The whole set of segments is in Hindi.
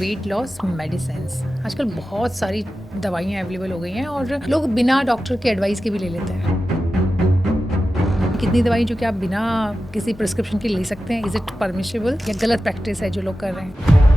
Weight loss medicines. आजकल बहुत सारी दवाइयाँ अवेलेबल हो गई हैं और लोग बिना डॉक्टर के एडवाइस के भी ले लेते हैं। कितनी दवाई जो कि आप बिना किसी प्रिस्क्रिप्शन के ले सकते हैं, इज़ इट परमिशेबल या गलत प्रैक्टिस है जो लोग कर रहे हैं?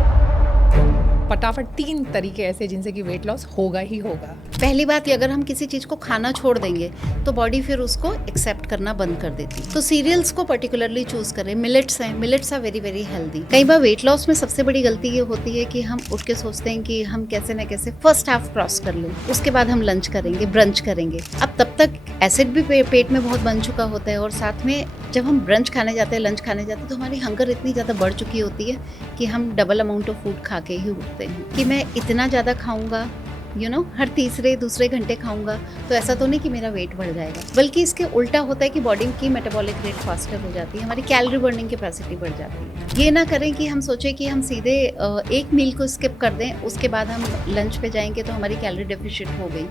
फटाफट 3 तरीके ऐसे जिनसे कि वेट लॉस होगा ही होगा। पहली बात, अगर हम किसी चीज़ को खाना छोड़ देंगे तो बॉडी फिर उसको एक्सेप्ट करना बंद कर देती है। तो सीरियल्स को पर्टिकुलरली चूज करें। मिलेट्स हैं, millets are very very healthy. कई बार वेट लॉस में सबसे बड़ी गलती ये होती है कि हम उठ के सोचते हैं कि हम कैसे न कैसे फर्स्ट हाफ क्रॉस कर लें, उसके बाद हम लंच करेंगे, ब्रंच करेंगे। अब तब तक एसिड भी पेट में बहुत बन चुका होता है और साथ में जब हम ब्रंच खाने जाते हैं, लंच खाने जाते हैं, तो हमारी हंगर इतनी ज़्यादा बढ़ चुकी होती है कि हम डबल अमाउंट ऑफ फूड खा के ही उठते हैं कि मैं इतना ज़्यादा खाऊंगा, हर तीसरे दूसरे घंटे खाऊंगा तो ऐसा तो नहीं कि मेरा वेट बढ़ जाएगा, बल्कि इसके उल्टा होता है कि बॉडी की मेटाबॉलिक रेट फास्टर हो जाती है, हमारी कैलोरी बर्निंग कैपेसिटी बढ़ जाती है। ये ना करें कि हम सोचें कि हम सीधे एक मील को स्किप कर दें, उसके बाद हम लंच पे जाएंगे तो हमारी कैलोरी डेफिशिट हो गई।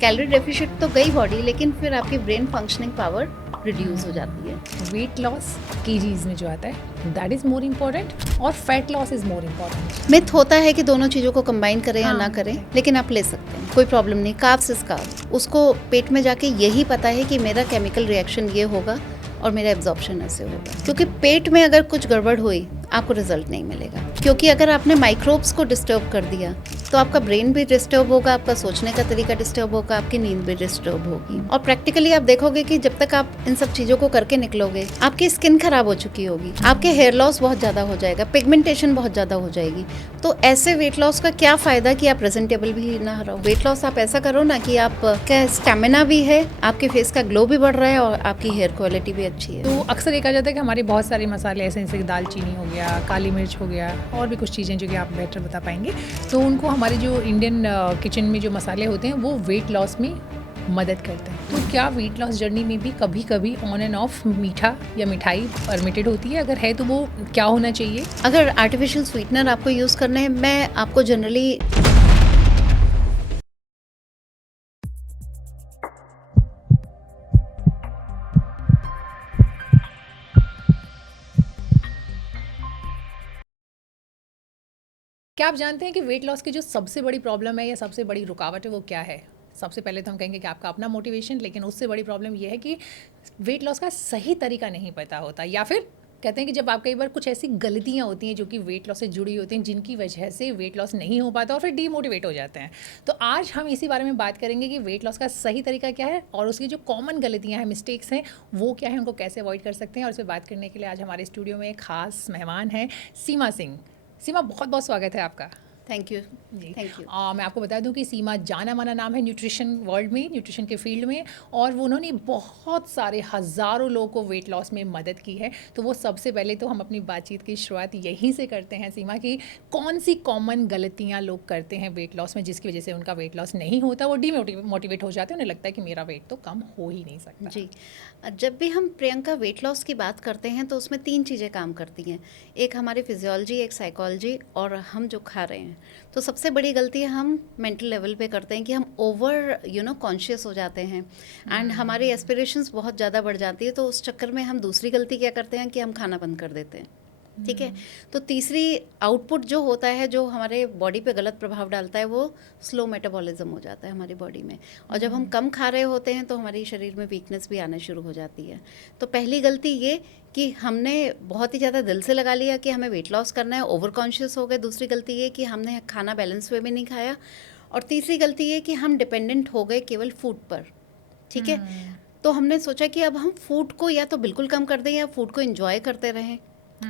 कैलोरी डेफिशिट तो गई बॉडी, लेकिन फिर आपकी ब्रेन फंक्शनिंग पावर रिड्यूस हो जाती है। वेट लॉस केजीज में जो आता है दैट इज़ मोर इम्पॉर्टेंट और fat loss is more important. Myth होता है कि दोनों चीज़ों को कंबाइन करें या हाँ, ना करें, लेकिन आप ले सकते हैं, कोई प्रॉब्लम नहीं। कार्ब्स इज कार्ब, उसको पेट में जाके यही पता है कि मेरा केमिकल रिएक्शन ये होगा और मेरा एब्जॉर्प्शन ऐसे होगा, क्योंकि पेट में अगर कुछ गड़बड़ हुई आपको रिजल्ट नहीं मिलेगा। क्योंकि अगर आपने माइक्रोब्स को डिस्टर्ब कर दिया तो आपका ब्रेन भी डिस्टर्ब होगा, आपका सोचने का तरीका डिस्टर्ब होगा, आपकी नींद भी डिस्टर्ब होगी। और प्रैक्टिकली आप देखोगे कि जब तक आप इन सब चीज़ों को करके निकलोगे, आपकी स्किन खराब हो चुकी होगी, आपके हेयर लॉस बहुत ज़्यादा हो जाएगा, पिगमेंटेशन बहुत ज़्यादा हो जाएगी। तो ऐसे वेट लॉस का क्या फ़ायदा कि आप प्रेजेंटेबल भी ना रहो। वेट लॉस आप ऐसा करो ना कि आपका स्टेमिना भी है, आपके फेस का ग्लो भी बढ़ रहा है और आपकी हेयर क्वालिटी भी अच्छी है। तो अक्सर ये कहा जाता है कि हमारे बहुत सारे मसाले ऐसे जैसे कि दालचीनी हो गया, काली मिर्च हो गया और भी कुछ चीज़ें जो कि आप बेटर बता पाएंगे, तो उनको हमारे जो इंडियन किचन में जो मसाले होते हैं वो वेट लॉस में मदद करते हैं। तो क्या वेट लॉस जर्नी में भी कभी कभी ऑन एंड ऑफ मीठा या मिठाई परमिटेड होती है? अगर है तो वो क्या होना चाहिए? अगर आर्टिफिशियल स्वीटनर आपको यूज़ करना है, मैं आपको जनरली क्या आप जानते हैं कि वेट लॉस की जो सबसे बड़ी प्रॉब्लम है या सबसे बड़ी रुकावट है वो क्या है? सबसे पहले तो हम कहेंगे कि आपका अपना मोटिवेशन, लेकिन उससे बड़ी प्रॉब्लम ये है कि वेट लॉस का सही तरीका नहीं पता होता, या फिर कहते हैं कि जब आप कई बार कुछ ऐसी गलतियां होती हैं जो कि वेट लॉस से जुड़ी होती हैं जिनकी वजह से वेट लॉस नहीं हो पाता और फिर डीमोटिवेट हो जाते हैं। तो आज हम इसी बारे में बात करेंगे कि वेट लॉस का सही तरीका क्या है और उसकी जो कॉमन गलतियां हैं, मिस्टेक्स हैं, वो क्या है, उनको कैसे अवॉइड कर सकते हैं। और इस पर बात करने के लिए आज हमारे स्टूडियो में एक खास मेहमान हैं, सीमा सिंह। सीमा, बहुत बहुत स्वागत है आपका। Thank you. जी, थैंक यू। मैं आपको बता दूं कि सीमा जाना माना नाम है न्यूट्रिशन वर्ल्ड में, न्यूट्रिशन के फील्ड में, और वो उन्होंने बहुत सारे हज़ारों लोगों को वेट लॉस में मदद की है। तो वो सबसे पहले तो हम अपनी बातचीत की शुरुआत यहीं से करते हैं सीमा, कि कौन सी कॉमन गलतियाँ लोग करते हैं वेट लॉस में जिसकी वजह से उनका वेट लॉस नहीं होता, वो डीमोटिवेट हो जाते हैं, उन्हें लगता है कि मेरा वेट तो कम हो ही नहीं सकता। जी, जब भी हम प्रियंका वेट लॉस की बात करते हैं तो उसमें 3 चीज़ें काम करती हैं। एक हमारी फिजियोलॉजी, एक साइकोलॉजी और हम जो खा रहे हैं। तो सबसे बड़ी गलती हम मेंटल लेवल पे करते हैं कि हम ओवर कॉन्शियस हो जाते हैं एंड हमारी एस्पिरेशंस बहुत ज़्यादा बढ़ जाती है। तो उस चक्कर में हम दूसरी गलती क्या करते हैं कि हम खाना बंद कर देते हैं। ठीक है। तो तीसरी आउटपुट जो होता है, जो हमारे बॉडी पे गलत प्रभाव डालता है, वो स्लो मेटाबॉलिज्म हो जाता है हमारी बॉडी में। और जब हम कम खा रहे होते हैं तो हमारे शरीर में वीकनेस भी आना शुरू हो जाती है। तो पहली गलती ये कि हमने बहुत ही ज़्यादा दिल से लगा लिया कि हमें वेट लॉस करना है, ओवर कॉन्शियस हो गए। दूसरी गलती ये कि हमने खाना बैलेंस वे में नहीं खाया। और तीसरी गलती ये कि हम डिपेंडेंट हो गए केवल फूड पर। ठीक है। तो हमने सोचा कि अब हम फूड को या तो बिल्कुल कम कर दें या फूड को एंजॉय करते रहें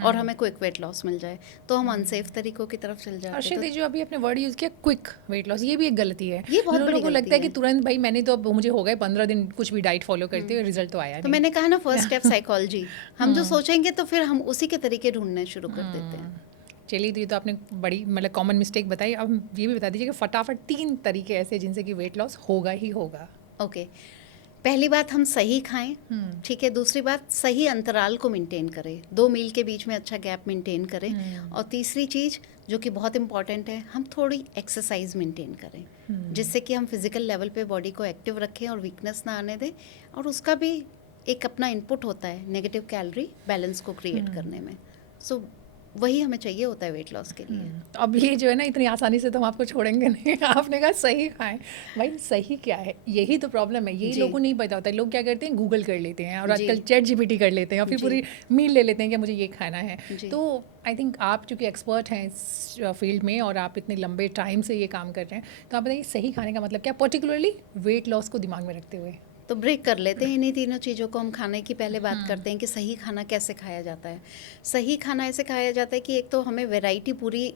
और हमें क्विक वेट लॉस मिल जाए, तो हम अनसेफ तरीकों की तरफ चल जाते अर्षित, हैं। ये जो अभी आपने वर्ड यूज़ किया क्विक वेट लॉस, ये भी एक गलती है। ये बहुत बड़ी लोगों को गलती लगता है कि है। तुरंत भाई मैंने तो, अब मुझे हो गए 15 दिन कुछ भी डाइट फॉलो करते हुए, रिजल्ट तो आया तो नहीं। मैंने कहा ना, फर्स्ट स्टेप साइकोलॉजी। हम जो सोचेंगे तो फिर हम उसी के तरीके ढूंढने शुरू कर देते हैं। चलिए, तो ये तो आपने बड़ी मतलब कॉमन मिस्टेक बताई। अब ये भी बता दीजिए कि फटाफट 3 तरीके ऐसे जिनसे कि वेट लॉस होगा ही होगा। ओके। पहली बात, हम सही खाएं। ठीक है। दूसरी बात, सही अंतराल को मेंटेन करें, 2 मील के बीच में अच्छा गैप मेंटेन करें। और तीसरी चीज़ जो कि बहुत इंपॉर्टेंट है, हम थोड़ी एक्सरसाइज मेंटेन करें, जिससे कि हम फिजिकल लेवल पे बॉडी को एक्टिव रखें और वीकनेस ना आने दें। और उसका भी एक अपना इनपुट होता है, नेगेटिव कैलोरी बैलेंस को क्रिएट करने में। सो वही हमें चाहिए होता है वेट लॉस के लिए। तो अब ये जो है ना, इतनी आसानी से तो हम आपको छोड़ेंगे नहीं। आपने कहा सही खाएं, भाई सही क्या है, यही तो प्रॉब्लम है, यही जी, लोगों को नहीं पता होता है। लोग क्या करते हैं, गूगल कर लेते हैं और जी, आजकल चैट जीपीटी कर लेते हैं और फिर जी, पूरी मील ले लेते हैं कि मुझे ये खाना है। जी। तो आई थिंक आप चूँकि एक्सपर्ट हैं इस फील्ड में और आप इतने लंबे टाइम से ये काम कर रहे हैं, तो आप बताइए सही खाने का मतलब क्या, पर्टिकुलरली वेट लॉस को दिमाग में रखते हुए। तो ब्रेक कर लेते हैं इन्हीं तीनों चीज़ों को। हम खाने की पहले बात करते हैं कि सही खाना कैसे खाया जाता है। सही खाना ऐसे खाया जाता है कि एक तो हमें वैरायटी पूरी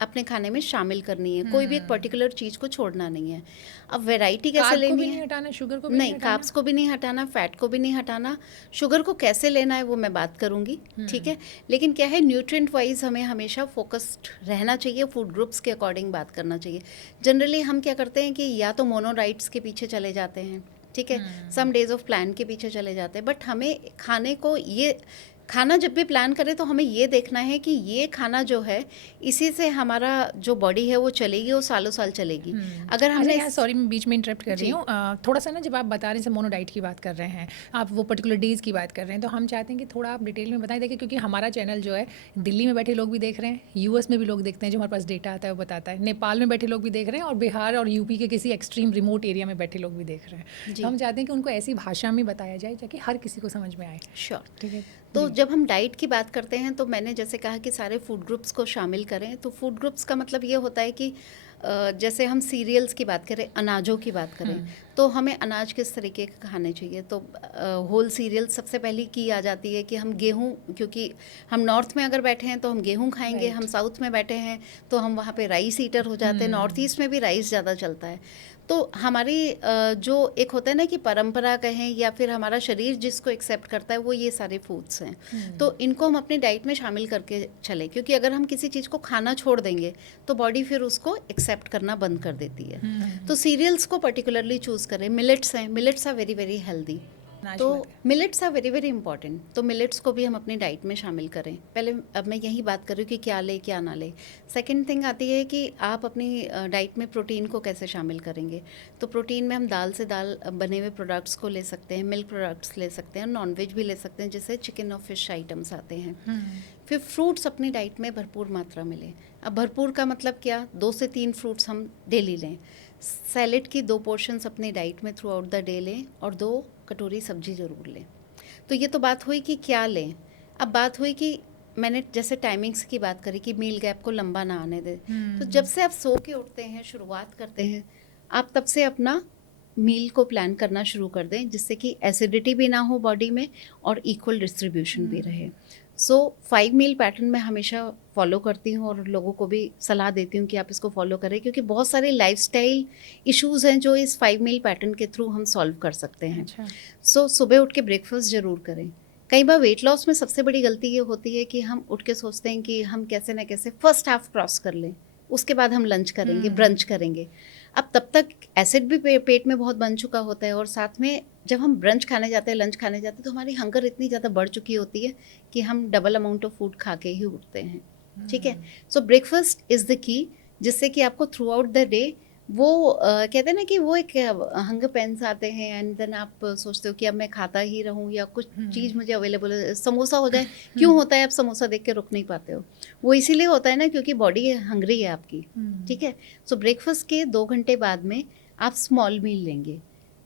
अपने खाने में शामिल करनी है, कोई भी एक पर्टिकुलर चीज़ को छोड़ना नहीं है। अब वैरायटी कैसे कार्ब को लेनी भी नहीं है? हटाना, शुगर को भी नहीं नहीं, हटाना। कार्ब्स को भी नहीं हटाना, फैट को भी नहीं हटाना, शुगर को कैसे लेना है वो मैं बात करूँगी, ठीक है? लेकिन क्या है, न्यूट्रिएंट वाइज़ हमें हमेशा फ़ोकस्ड रहना चाहिए, फूड ग्रुप्स के अकॉर्डिंग बात करना चाहिए। जनरली हम क्या करते हैं कि या तो मोनो डाइट्स के पीछे चले जाते हैं, ठीक है? सम डेज़ ऑफ प्लान के पीछे चले जाते हैं, बट हमें खाने को ये खाना जब भी प्लान करें तो हमें ये देखना है कि ये खाना जो है, इसी से हमारा जो बॉडी है वो चलेगी, वो सालों साल चलेगी। अगर अच्छा हमने यार, सॉरी मैं बीच में इंटरप्ट कर रही जी, हूँ। थोड़ा सा ना, जब आप बता रहे हैं, जैसे मोनो डाइट की बात कर रहे हैं, आप वो पर्टिकुलर डेज़ की बात कर रहे हैं, तो हम चाहते हैं कि थोड़ा आप डिटेल में बताएं। देखिए, क्योंकि हमारा चैनल जो है, दिल्ली में बैठे लोग भी देख रहे हैं, यूएस में भी लोग देखते हैं, जो हमारे पास डेटा आता है वो बताता है, नेपाल में बैठे लोग भी देख रहे हैं और बिहार और यूपी के किसी एक्सट्रीम रिमोट एरिया में बैठे लोग भी देख रहे हैं। तो जी, हम चाहते हैं कि उनको ऐसी भाषा में बताया जाए ताकि हर किसी को समझ में आए। श्योर। ठीक है तो जी। जब हम डाइट की बात करते हैं तो मैंने जैसे कहा कि सारे फूड ग्रुप्स को शामिल करें। तो फूड ग्रुप्स का मतलब ये होता है कि जैसे हम सीरियल्स की बात करें, अनाजों की बात करें, तो हमें अनाज किस तरीके के खाने चाहिए। तो होल सीरियल सबसे पहली की आ जाती है कि हम गेहूं, क्योंकि हम नॉर्थ में अगर बैठे हैं तो हम गेहूं खाएंगे, हम राइट। साउथ में बैठे हैं तो हम वहाँ पे राइस ईटर हो जाते हैं, नॉर्थ ईस्ट में भी राइस ज़्यादा चलता है। तो हमारी जो एक होता है ना कि परंपरा कहें या फिर हमारा शरीर जिसको एक्सेप्ट करता है, वो ये सारे फूड्स हैं। तो इनको हम अपनी डाइट में शामिल करके चलें, क्योंकि अगर हम किसी चीज़ को खाना छोड़ देंगे तो बॉडी फिर उसको एक्सेप्ट करना बंद कर देती है। तो सीरियल्स को पर्टिकुलरली चूज़ करें। मिलेट्स हैं, millets are very very healthy. अनाज तो की बात millets are very very important. तो मिलेट्स को भी हम अपनी डाइट में शामिल करें। पहले अब मैं यही बात कर रही हूँ कि क्या ले क्या ना ले। सेकंड थिंग आती है कि आप अपनी डाइट में प्रोटीन को कैसे शामिल करेंगे। तो प्रोटीन में हम दाल से दाल बने हुए प्रोडक्ट्स को ले सकते हैं, मिल्क प्रोडक्ट्स ले सकते हैं, नॉनवेज भी ले सकते हैं, जैसे चिकन और फिश आइटम्स आते हैं। फिर फ्रूट्स अपनी डाइट में भरपूर मात्रा में लें। अब भरपूर का मतलब क्या, 2 से 3 फ्रूट्स हम डेली लें। सैलेड की 2 पोर्शंस अपनी डाइट में थ्रू आउट द डे लें और 2 कटोरी सब्जी ज़रूर लें। तो ये तो बात हुई कि क्या लें। अब बात हुई कि मैंने जैसे टाइमिंग्स की बात करी कि मील गैप को लंबा ना आने दें। तो जब से आप सो के उठते हैं, शुरुआत करते हैं, आप तब से अपना मील को प्लान करना शुरू कर दें, जिससे कि एसिडिटी भी ना हो बॉडी में और इक्वल डिस्ट्रीब्यूशन भी रहे। सो 5 मील पैटर्न मैं हमेशा फॉलो करती हूँ और लोगों को भी सलाह देती हूँ कि आप इसको फॉलो करें, क्योंकि बहुत सारे लाइफस्टाइल इश्यूज़ हैं जो इस 5 मील पैटर्न के थ्रू हम सॉल्व कर सकते हैं। अच्छा। सो सुबह उठ के ब्रेकफास्ट ज़रूर करें। कई बार वेट लॉस में सबसे बड़ी गलती ये होती है कि हम उठ के सोचते हैं कि हम कैसे ना कैसे फर्स्ट हाफ क्रॉस कर लें, उसके बाद हम लंच करेंगे, ब्रंच करेंगे। अब तब तक एसिड भी पेट में बहुत बन चुका होता है और साथ में जब हम ब्रंच खाने जाते हैं, लंच खाने जाते हैं, तो हमारी हंगर इतनी ज़्यादा बढ़ चुकी होती है कि हम डबल अमाउंट ऑफ फूड खा के ही उठते हैं। ठीक है? सो ब्रेकफास्ट इज़ द की, जिससे कि आपको थ्रू आउट द डे वो कहते हैं ना कि वो एक हंगर पेन्स आते हैं एंड देन आप सोचते हो कि अब मैं खाता ही रहूं या कुछ चीज़ मुझे अवेलेबल है, समोसा हो जाए। क्यों होता है, आप समोसा देख के रुक नहीं पाते हो। वो इसीलिए होता है ना क्योंकि बॉडी हंग्री है आपकी। ठीक है? सो ब्रेकफास्ट के 2 घंटे बाद में आप स्मॉल मील लेंगे।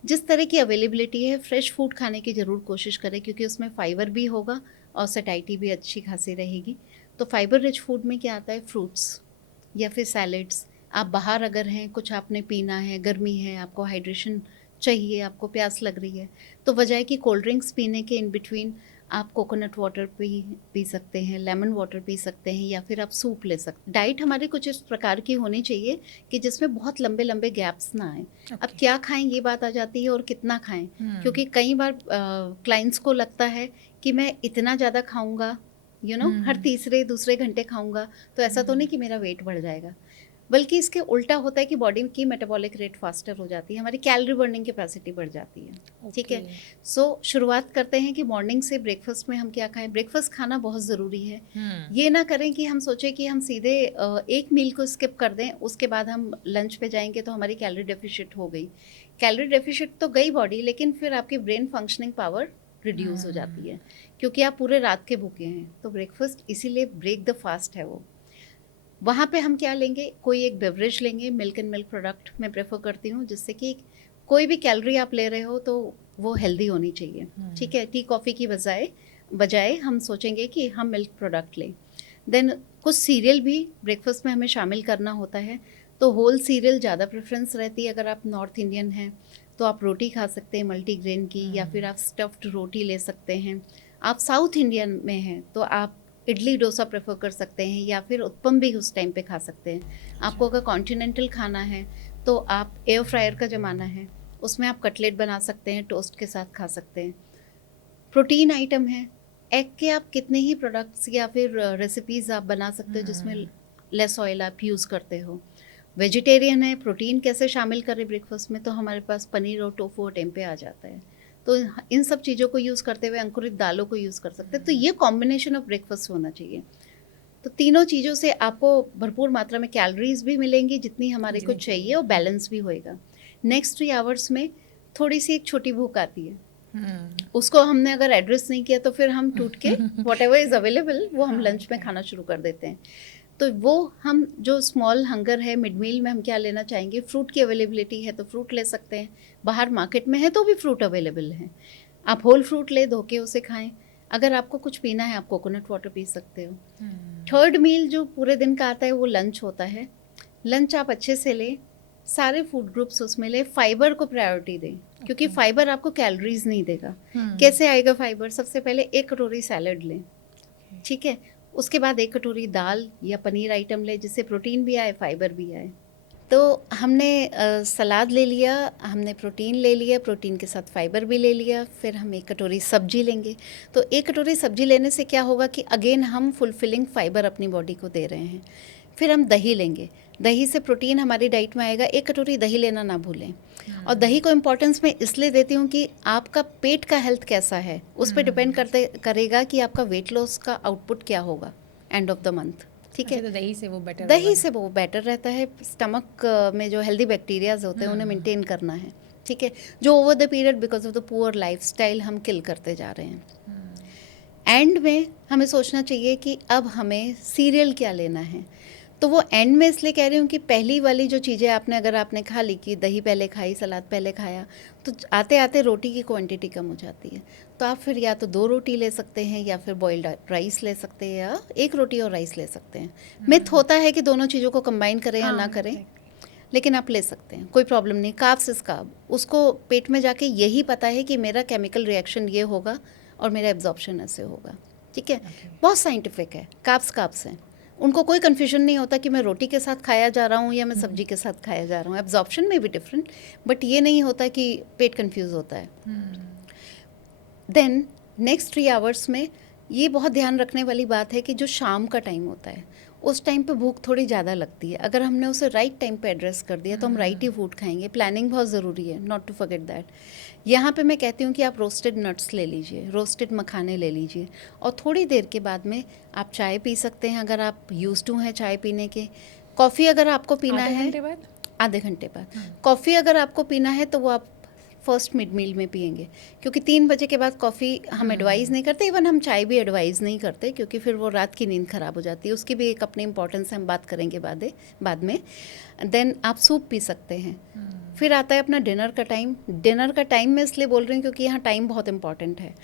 जिस तरह की अवेलेबिलिटी है, फ्रेश फूड खाने की ज़रूर कोशिश करें, क्योंकि उसमें फाइबर भी होगा और सैटिस्फैक्शन भी अच्छी खासी रहेगी। तो फाइबर रिच फूड में क्या आता है, फ्रूट्स या फिर सैलेड्स। आप बाहर अगर हैं, कुछ आपने पीना है, गर्मी है, आपको हाइड्रेशन चाहिए, आपको प्यास लग रही है, तो बजाय कि कोल्ड ड्रिंक्स पीने के इन बिटवीन आप कोकोनट वाटर पी सकते हैं, लेमन वाटर पी सकते हैं, या फिर आप सूप ले सकते हैं। डाइट हमारी कुछ इस प्रकार की होनी चाहिए कि जिसमें बहुत लंबे लंबे गैप्स ना आए। अब ओके। क्या खाएं ये बात आ जाती है और कितना खाएं, क्योंकि कई बार क्लाइंट्स को लगता है कि मैं इतना ज़्यादा खाऊंगा, हर तीसरे दूसरे घंटे खाऊंगा तो ऐसा तो नहीं कि मेरा वेट बढ़ जाएगा, बल्कि इसके उल्टा होता है कि बॉडी की मेटाबॉलिक रेट फास्टर हो जाती है, हमारी कैलोरी बर्निंग कैपेसिटी बढ़ जाती है। ठीक है? सो शुरुआत करते हैं कि मॉर्निंग से ब्रेकफास्ट में हम क्या खाएं। ब्रेकफास्ट खाना बहुत ज़रूरी है। ये ना करें कि हम सोचें कि हम सीधे एक मील को स्किप कर दें, उसके बाद हम लंच पे जाएंगे तो हमारी कैलोरी डेफिशिट हो गई। कैलोरी डेफिशिट तो गई बॉडी, लेकिन फिर आपकी ब्रेन फंक्शनिंग पावर रिड्यूस हो जाती है, क्योंकि आप पूरे रात के भूखे हैं। तो ब्रेकफास्ट इसीलिए ब्रेक द फास्ट है वो। वहाँ पे हम क्या लेंगे, कोई एक बेवरेज लेंगे, मिल्क एंड मिल्क प्रोडक्ट मैं प्रेफर करती हूँ, जिससे कि कोई भी कैलोरी आप ले रहे हो तो वो हेल्दी होनी चाहिए। ठीक है, टी कॉफ़ी की बजाय बजाय हम सोचेंगे कि हम मिल्क प्रोडक्ट लें। देन कुछ सीरियल भी ब्रेकफास्ट में हमें शामिल करना होता है, तो होल सीरियल ज़्यादा प्रेफरेंस रहती है। अगर आप नॉर्थ इंडियन हैं तो आप रोटी खा सकते हैं मल्टीग्रेन की, या फिर आप स्टफ्ड रोटी ले सकते हैं। आप साउथ इंडियन में हैं तो आप इडली डोसा प्रेफर कर सकते हैं, या फिर उत्पम भी उस टाइम पे खा सकते हैं। आपको अगर कॉन्टिनेंटल खाना है तो आप एयर फ्रायर का ज़माना है, उसमें आप कटलेट बना सकते हैं, टोस्ट के साथ खा सकते हैं। प्रोटीन आइटम है, एग के आप कितने ही प्रोडक्ट्स या फिर रेसिपीज़ आप बना सकते हो जिसमें लेस ऑयल आप यूज़ करते हो। वेजिटेरियन है, प्रोटीन कैसे शामिल करें ब्रेकफास्ट में, तो हमारे पास पनीर और टोफू और टेम्पे आ जाता है। तो इन सब चीज़ों को यूज़ करते हुए अंकुरित दालों को यूज़ कर सकते हैं। तो ये कॉम्बिनेशन ऑफ ब्रेकफास्ट होना चाहिए। तो तीनों चीज़ों से आपको भरपूर मात्रा में कैलोरीज भी मिलेंगी जितनी हमारे को चाहिए, और बैलेंस भी होएगा। नेक्स्ट 3 आवर्स में थोड़ी सी एक छोटी भूख आती है, उसको हमने अगर एड्रेस नहीं किया तो फिर हम टूट के वॉट एवर इज़ अवेलेबल वो हम लंच में खाना शुरू कर देते हैं। तो वो हम जो स्मॉल हंगर है, मिड मील में हम क्या लेना चाहेंगे, फ्रूट की अवेलेबिलिटी है तो फ्रूट ले सकते हैं, बाहर मार्केट में है तो भी फ्रूट अवेलेबल है, आप होल फ्रूट ले धो के उसे खाएं। अगर आपको कुछ पीना है आप कोकोनट वाटर पी सकते हो। थर्ड मील जो पूरे दिन का आता है वो लंच होता है। लंच आप अच्छे से लें, सारे फूड ग्रुप्स उसमें लें, फाइबर को प्रायोरिटी दें, क्योंकि फाइबर आपको कैलोरीज नहीं देगा। कैसे आएगा फाइबर, सबसे पहले 1 कटोरी सैलड लें, ठीक है, उसके बाद 1 कटोरी दाल या पनीर आइटम लें जिससे प्रोटीन भी आए फाइबर भी आए। तो हमने सलाद ले लिया, हमने प्रोटीन ले लिया, प्रोटीन के साथ फाइबर भी ले लिया, फिर हम 1 कटोरी सब्जी लेंगे। तो 1 कटोरी सब्जी लेने से क्या होगा कि अगेन हम फुलफिलिंग फाइबर अपनी बॉडी को दे रहे हैं। फिर हम दही लेंगे, दही से प्रोटीन हमारी डाइट में आएगा, 1 कटोरी दही लेना ना भूलें। और दही को इम्पोर्टेंस मैं इसलिए देती हूँ कि आपका पेट का हेल्थ कैसा है उस पर डिपेंड करेगा कि आपका वेट लॉस का आउटपुट क्या होगा एंड ऑफ द मंथ। ठीक है, तो दही से वो बेटर दही से वो बेटर रहता है, स्टमक में जो हेल्दी बैक्टीरियाज होते हैं उन्हें मेंटेन करना है। ठीक है, जो over the period because of the poor lifestyle हम किल करते जा रहे हैं। एंड में हमें सोचना चाहिए कि अब हमें सीरियल क्या लेना है। तो वो एंड में इसलिए कह रही हूँ कि पहली वाली जो चीज़ें अगर आपने खा ली, कि दही पहले खाई, सलाद पहले खाया, तो आते आते रोटी की क्वांटिटी कम हो जाती है। तो आप फिर या तो 2 रोटी ले सकते हैं, या फिर बॉइल्ड राइस ले सकते हैं, या 1 रोटी और राइस ले सकते हैं। मिथ होता है कि दोनों चीज़ों को कंबाइन करें या ना करें, लेकिन आप ले सकते हैं, कोई प्रॉब्लम नहीं। कार्ब्स इज कार्ब, उसको पेट में जाके यही पता है कि मेरा केमिकल रिएक्शन ये होगा और मेरा एब्जॉर्प्शन ऐसे होगा। ठीक है, बहुत साइंटिफिक है, कार्ब्स हैं, उनको कोई कन्फ्यूजन नहीं होता कि मैं रोटी के साथ खाया जा रहा हूँ या मैं सब्जी के साथ खाया जा रहा हूँ। एब्जॉर्प्शन में भी डिफरेंट, बट ये नहीं होता कि पेट कंफ्यूज होता है। देन नेक्स्ट 3 आवर्स में ये बहुत ध्यान रखने वाली बात है कि जो शाम का टाइम होता है उस टाइम पे भूख थोड़ी ज़्यादा लगती है। अगर हमने उसे राइट टाइम पे एड्रेस कर दिया तो हम राइट ही फूड खाएंगे। प्लानिंग बहुत ज़रूरी है, नॉट टू फॉरगेट दैट। यहाँ पे मैं कहती हूँ कि आप रोस्टेड नट्स ले लीजिए, रोस्टेड मखाने ले लीजिए, और थोड़ी देर के बाद में आप चाय पी सकते हैं अगर आप यूज्ड टू हैं चाय पीने के। कॉफ़ी अगर आपको पीना है आधे घंटे बाद, कॉफ़ी अगर आपको पीना है तो वो आप फर्स्ट मिड मील में पियेंगे, क्योंकि 3 बजे के बाद कॉफ़ी हम एडवाइज़ नहीं करते। इवन हम चाय भी एडवाइज़ नहीं करते, क्योंकि फिर वो रात की नींद ख़राब हो जाती है। उसकी भी एक अपनी इंपॉर्टेंस है, हम बात करेंगे बाद में। देन आप सूप पी सकते हैं। फिर आता है अपना डिनर का टाइम। डिनर का टाइम मैं इसलिए बोल रही हूँ क्योंकि यहाँ टाइम बहुत इंपॉर्टेंट है।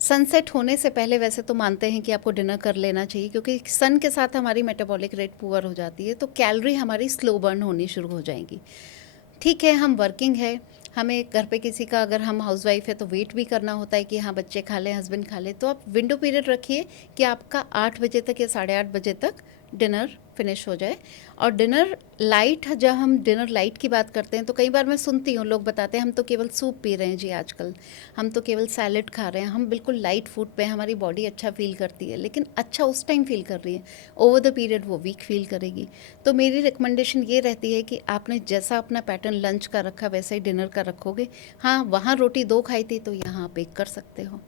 सनसेट होने से पहले वैसे तो मानते हैं कि आपको डिनर कर लेना चाहिए, क्योंकि सन के साथ हमारी मेटाबॉलिक रेट पुअर हो जाती है, तो कैलोरी हमारी स्लो बर्न होनी शुरू हो जाएंगी। ठीक है, हम वर्किंग है, हमें घर पे किसी का, अगर हम हाउसवाइफ है तो वेट भी करना होता है कि हाँ बच्चे खा लें, हस्बैंड खा लें, तो आप विंडो पीरियड रखिए कि आपका 8 बजे तक या 8:30 बजे तक डिनर फिनिश हो जाए। और डिनर लाइट, जब हम डिनर लाइट की बात करते हैं तो कई बार मैं सुनती हूँ लोग बताते हैं हम तो केवल सूप पी रहे हैं जी आजकल, हम तो केवल सैलेड खा रहे हैं, हम बिल्कुल लाइट फूड पे हमारी बॉडी अच्छा फील करती है। लेकिन अच्छा उस टाइम फील कर रही है, ओवर द पीरियड वो वीक फील करेगी। तो मेरी रिकमेंडेशन ये रहती है कि आपने जैसा अपना पैटर्न लंच का रखा वैसे ही डिनर का रखोगे। हाँ, वहाँ रोटी 2 खाई थी तो यहाँ आप 1 कर सकते हो,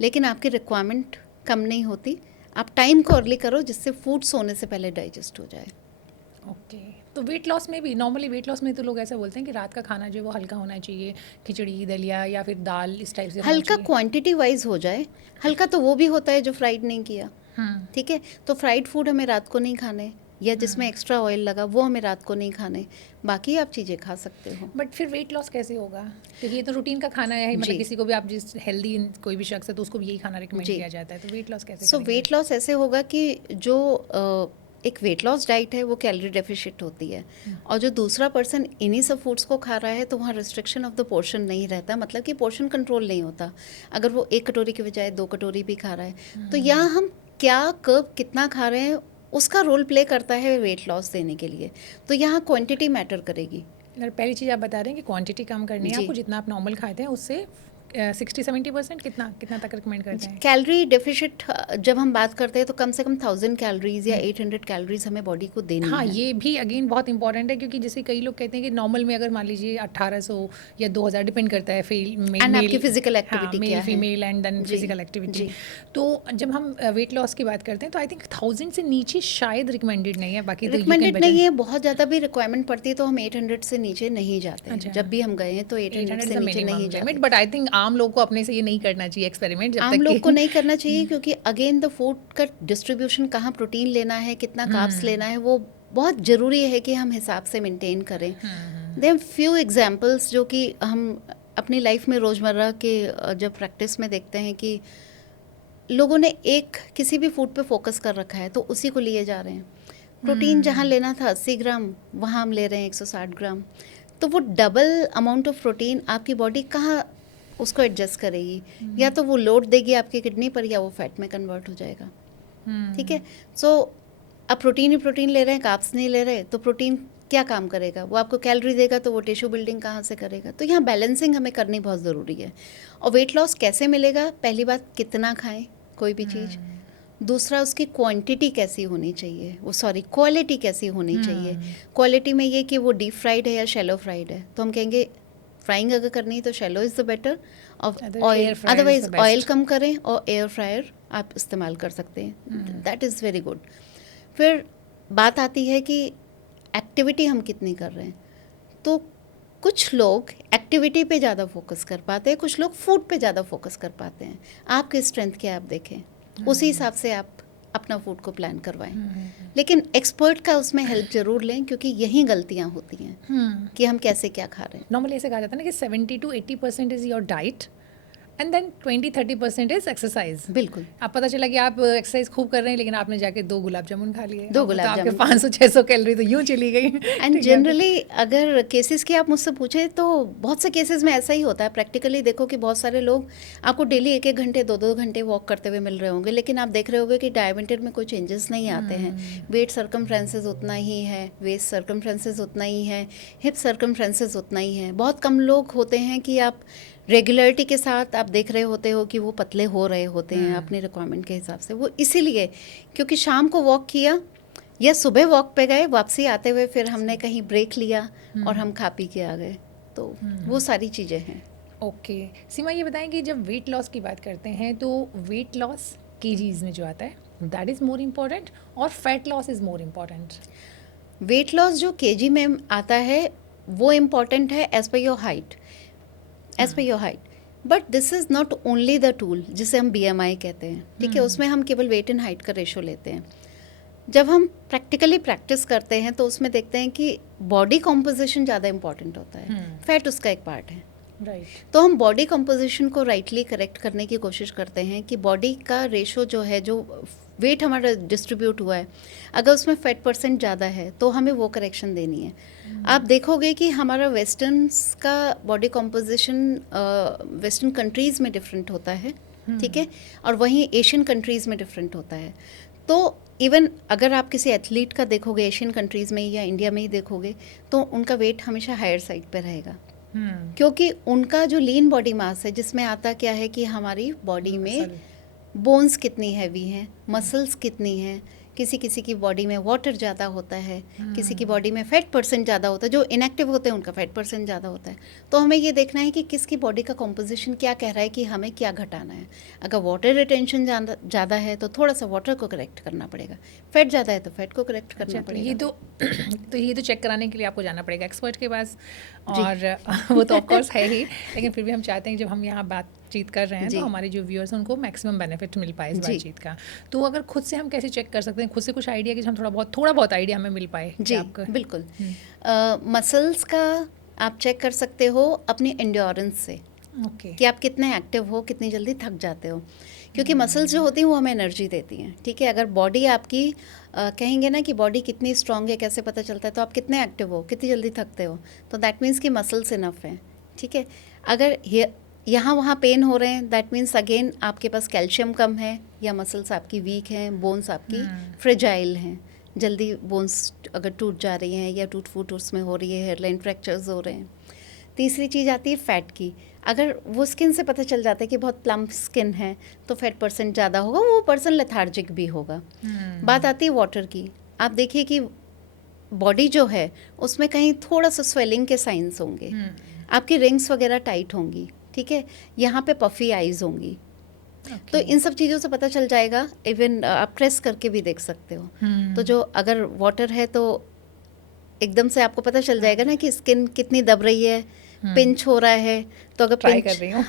लेकिन आपकी रिक्वायरमेंट कम नहीं होती। आप टाइम को अर्ली करो जिससे फूड सोने से पहले डाइजेस्ट हो जाए। ओके। तो वेट लॉस में भी नॉर्मली वेट लॉस में तो लोग ऐसा बोलते हैं कि रात का खाना जो है वो हल्का होना चाहिए, खिचड़ी दलिया या फिर दाल इस टाइप से होना हल्का चाहिए। क्वांटिटी वाइज हो जाए। हल्का तो वो भी होता है जो फ्राइड नहीं किया, हम्म। ठीक है। तो फ्राइड फूड हमें रात को नहीं खाने, या जिसमें एक्स्ट्रा ऑयल लगा वो हमें रात को नहीं खाने। बाकी आप चीज़ें खा सकते हो। बट फिर वेट लॉस कैसे होगा? क्योंकि ये तो रूटीन का खाना है, मतलब जी किसी को भी आप जिस हेल्दी कोई भी शख्स है तो उसको भी यही खाना रिकमेंड जी। किया जाता है, तो वेट लॉस कैसे सो करेंगे? वेट लॉस ऐसे होगा कि जो एक वेट लॉस डाइट है वो कैलोरी डेफिशिट होती है, और जो दूसरा पर्सन इन्हीं सब फूड्स को खा रहा है तो वहाँ रिस्ट्रिक्शन ऑफ द पोर्शन नहीं रहता, मतलब कि पोर्शन कंट्रोल नहीं होता। अगर वो 1 कटोरी की बजाय 2 कटोरी भी खा रहा है तो यहाँ हम क्या कब कितना खा रहे हैं उसका रोल प्ले करता है वेट लॉस देने के लिए। तो यहाँ क्वांटिटी मैटर करेगी। अगर पहली चीज़ आप बता रहे हैं कि क्वांटिटी कम करनी है जी। आपको, जितना आप नॉर्मल खाते हैं उससे 60-70% कितना कितना तक रिकमेंड करते हैं? कैलोरी डेफिशिट जब हम बात करते हैं तो कम से कम 1000 कैलोरीज या 800 कैलोरीज हमें बॉडी को देनी हाँ, है। ये भी अगेन बहुत इंपॉर्टेंट है, क्योंकि जैसे कई लोग कहते हैं कि नॉर्मल में अगर मान लीजिए 1800 या 2000 डिपेंड करता है एंड आपकी मेल, फिजिकल हाँ एक्टिविटी मेल क्या है। फीमेल एंड देन जी फिजिकल एक्टिविटी। जी। तो जब हम वेट लॉस की बात करते हैं तो आई थिंक 1000 से नीचे शायद रिकमेंडेड नहीं है, बाकी तो यू कैन रिकमेंडेड बेटर। नहीं है, बहुत ज़्यादा भी रिक्वायरमेंट पड़ती है तो हम 800 से नीचे नहीं जाते हैं। अच्छा, जब भी हम गए हैं तो 800 800 से इज नीचे मिनिमम नहीं लिमिट, जाते। बट आई थिंक आम लोग को अपने से ये नहीं करना चाहिए एक्सपेरिमेंट जब आम तक लोग को कि नहीं करना चाहिए, क्योंकि अगेन द फूड का डिस्ट्रीब्यूशन, कहाँ प्रोटीन लेना है, कितना कार्ब्स लेना है, वो बहुत ज़रूरी है कि हम हिसाब से मेंटेन करें। देयर फ्यू एग्जांपल्स जो कि हम अपनी लाइफ में रोज़मर्रा के जब प्रैक्टिस में देखते हैं कि लोगों ने एक किसी भी फूड पे फोकस कर रखा है तो उसी को लिए जा रहे हैं। प्रोटीन जहाँ लेना था 80 ग्राम, वहाँ हम ले रहे हैं 160 ग्राम। तो वो डबल अमाउंट ऑफ प्रोटीन आपकी बॉडी कहाँ उसको एडजस्ट करेगी? या तो वो लोड देगी आपकी किडनी पर, या वो फैट में कन्वर्ट हो जाएगा। ठीक है। सो अब प्रोटीन ही प्रोटीन ले रहे हैं, कार्ब्स नहीं ले रहे, तो प्रोटीन क्या काम करेगा? वो आपको कैलोरी देगा तो वो टिश्यू बिल्डिंग कहाँ से करेगा? तो यहाँ बैलेंसिंग हमें करनी बहुत ज़रूरी है। और वेट लॉस कैसे मिलेगा? पहली बात, कितना खाएं कोई भी चीज़। दूसरा, उसकी क्वांटिटी कैसी होनी चाहिए, वो सॉरी क्वालिटी कैसी होनी चाहिए। क्वालिटी में ये कि वो डीप फ्राइड है या शैलो फ्राइड है। तो हम कहेंगे फ्राइंग अगर करनी है तो शैलो इज़ द बेटर, और ऑयल अदरवाइज ऑयल कम करें और एयर फ्रायर आप इस्तेमाल कर सकते हैं। That is very good. फिर बात आती है कि एक्टिविटी हम कितनी कर रहे हैं। तो कुछ लोग एक्टिविटी पे ज़्यादा फोकस कर पाते हैं, कुछ लोग फूड पे ज़्यादा फोकस कर पाते हैं। आपकी स्ट्रेंथ क्या है आप देखें, उसी हिसाब से आप अपना फूड को प्लान करवाएं। लेकिन एक्सपर्ट का उसमें हेल्प ज़रूर लें, क्योंकि यही गलतियां होती हैं कि हम कैसे क्या खा रहे हैं। नॉर्मली ऐसे कहा जाता है ना कि 70-80% is your diet and then 20-30% is exercise. बिल्कुल। अब पता चला कि आप एक्सरसाइज खूब कर रहे हैं लेकिन आपने जाके 2 गुलाब जामुन खा लिए, 2 अब तो गुलाब आपके जामुन। 500-600 कैलोरी तो यूं चली गई। एंड जनरली अगर केसेस की आप मुझसे पूछे तो बहुत से केसेस में ऐसा ही होता है। प्रैक्टिकली देखो कि बहुत सारे लोग आपको डेली 1-1 घंटे 2-2 घंटे वॉक करते हुए मिल रहे होंगे, लेकिन आप देख रहे होंगे कि डायमीटर में कोई चेंजेस नहीं आते हैं। वेट सर्कमफ्रेंसेस उतना ही है, वेस्ट सर्कमफ्रेंसेस उतना ही है, हिप सर्कमफ्रेंसेस उतना ही है। बहुत कम लोग होते हैं कि आप रेगुलरिटी के साथ आप देख रहे होते हो कि वो पतले हो रहे होते हैं अपनी रिक्वायरमेंट के हिसाब से। वो इसीलिए क्योंकि शाम को वॉक किया या सुबह वॉक पे गए, वापसी आते हुए फिर हमने कहीं ब्रेक लिया और हम खा पी के आ गए। तो वो सारी चीज़ें हैं। ओके सीमा, ये बताएं कि जब वेट लॉस की बात करते हैं तो वेट लॉस केजीज में जो आता है दैट इज़ मोर इम्पॉर्टेंट और fat loss is more important? Weight loss जो केजी में आता है वो इम्पॉर्टेंट है as per your height, as per your height. But this is not only the tool जिसे हम BMI कहते हैं। ठीक है, उसमें हम केवल वेट एंड हाइट का रेशो लेते हैं। जब हम प्रैक्टिकली प्रैक्टिस करते हैं तो उसमें देखते हैं कि बॉडी कॉम्पोजिशन ज़्यादा इंपॉर्टेंट होता है, फैट उसका एक पार्ट है। राइट। तो हम बॉडी कंपोजिशन को राइटली करेक्ट करने की कोशिश करते हैं कि बॉडी का रेशो जो है, जो वेट हमारा डिस्ट्रीब्यूट हुआ है, अगर उसमें फैट परसेंट ज़्यादा है तो हमें वो करेक्शन देनी है। आप देखोगे कि हमारा वेस्टर्न्स का बॉडी कंपोजिशन वेस्टर्न कंट्रीज़ में डिफरेंट होता है, ठीक है, और वहीं एशियन कंट्रीज़ में डिफरेंट होता है। तो इवन अगर आप किसी एथलीट का देखोगे एशियन कंट्रीज़ में या इंडिया में ही देखोगे तो उनका वेट हमेशा हायर साइड पे रहेगा, क्योंकि उनका जो लीन बॉडी मास है, जिसमें आता क्या है कि हमारी बॉडी में बोन्स कितनी हैवी हैं, मसल्स कितनी हैं, किसी किसी की बॉडी में वाटर ज़्यादा होता है, किसी की बॉडी में फैट परसेंट ज़्यादा होता है, जो इनएक्टिव होते हैं उनका फैट परसेंट ज़्यादा होता है। तो हमें ये देखना है कि किसकी बॉडी का कॉम्पोजिशन क्या कह रहा है कि हमें क्या घटाना है। अगर वाटर रिटेंशन ज़्यादा है तो थोड़ा सा वाटर को करेक्ट करना पड़ेगा, फैट ज़्यादा है तो फैट को करेक्ट करना अच्छा, तो पड़ेगा। ये तो ये तो चेक कराने के लिए आपको जाना पड़ेगा एक्सपर्ट के पास, और वो तो ऑफ कोर्स है ही, लेकिन फिर भी हम चाहते हैं जब हम यहाँ बातचीत कर रहे हैं जी। तो हमारे जो व्यूअर्स हैं उनको मैक्सिमम बेनिफिट मिल पाए इस जी। बातचीत का। तो अगर खुद से हम कैसे चेक कर सकते हैं, खुद से कुछ आइडिया कि हम थोड़ा बहुत आइडिया हमें मिल पाए कि जी आपका। बिल्कुल। मसल्स का आप चेक कर सकते हो अपनी एंड्योरेंस से, ओके। कि आप कितने एक्टिव हो, कितनी जल्दी थक जाते हो, क्योंकि मसल्स जो होती हैं वो हमें एनर्जी देती हैं। ठीक है, अगर बॉडी आपकी कहेंगे ना कि बॉडी कितनी स्ट्रांग है कैसे पता चलता है, तो आप कितने एक्टिव हो, कितनी जल्दी थकते हो, तो दैट मीन्स कि मसल्स इनफ हैं। ठीक है, अगर यहाँ वहाँ पेन हो रहे हैं, दैट मीन्स अगेन आपके पास कैल्शियम कम है, या मसल्स आपकी वीक हैं, बोन्स आपकी फ्रेजाइल हैं, जल्दी बोन्स अगर टूट जा रही हैं या टूट फूट उसमें हो रही है, हेयरलाइन फ्रैक्चर्स हो रहे हैं। तीसरी चीज़ आती है फैट की। अगर वो स्किन से पता चल जाता है कि बहुत प्लम्प स्किन है तो फैट परसेंट ज़्यादा होगा, वो पर्सन लेथार्जिक भी होगा। बात आती है वाटर की। आप देखिए कि बॉडी जो है उसमें कहीं थोड़ा सा स्वेलिंग के साइंस होंगे, आपकी रिंग्स वगैरह टाइट होंगी। ठीक है, यहाँ पे पफी आइज होंगी। तो इन सब चीज़ों से पता चल जाएगा। इवन आप प्रेस करके भी देख सकते हो। तो जो अगर वाटर है तो एकदम से आपको पता चल जाएगा ना कि स्किन कितनी दब रही है, पिंच हो रहा है। तो अगर ट्राई पिंच कर रही हूँ।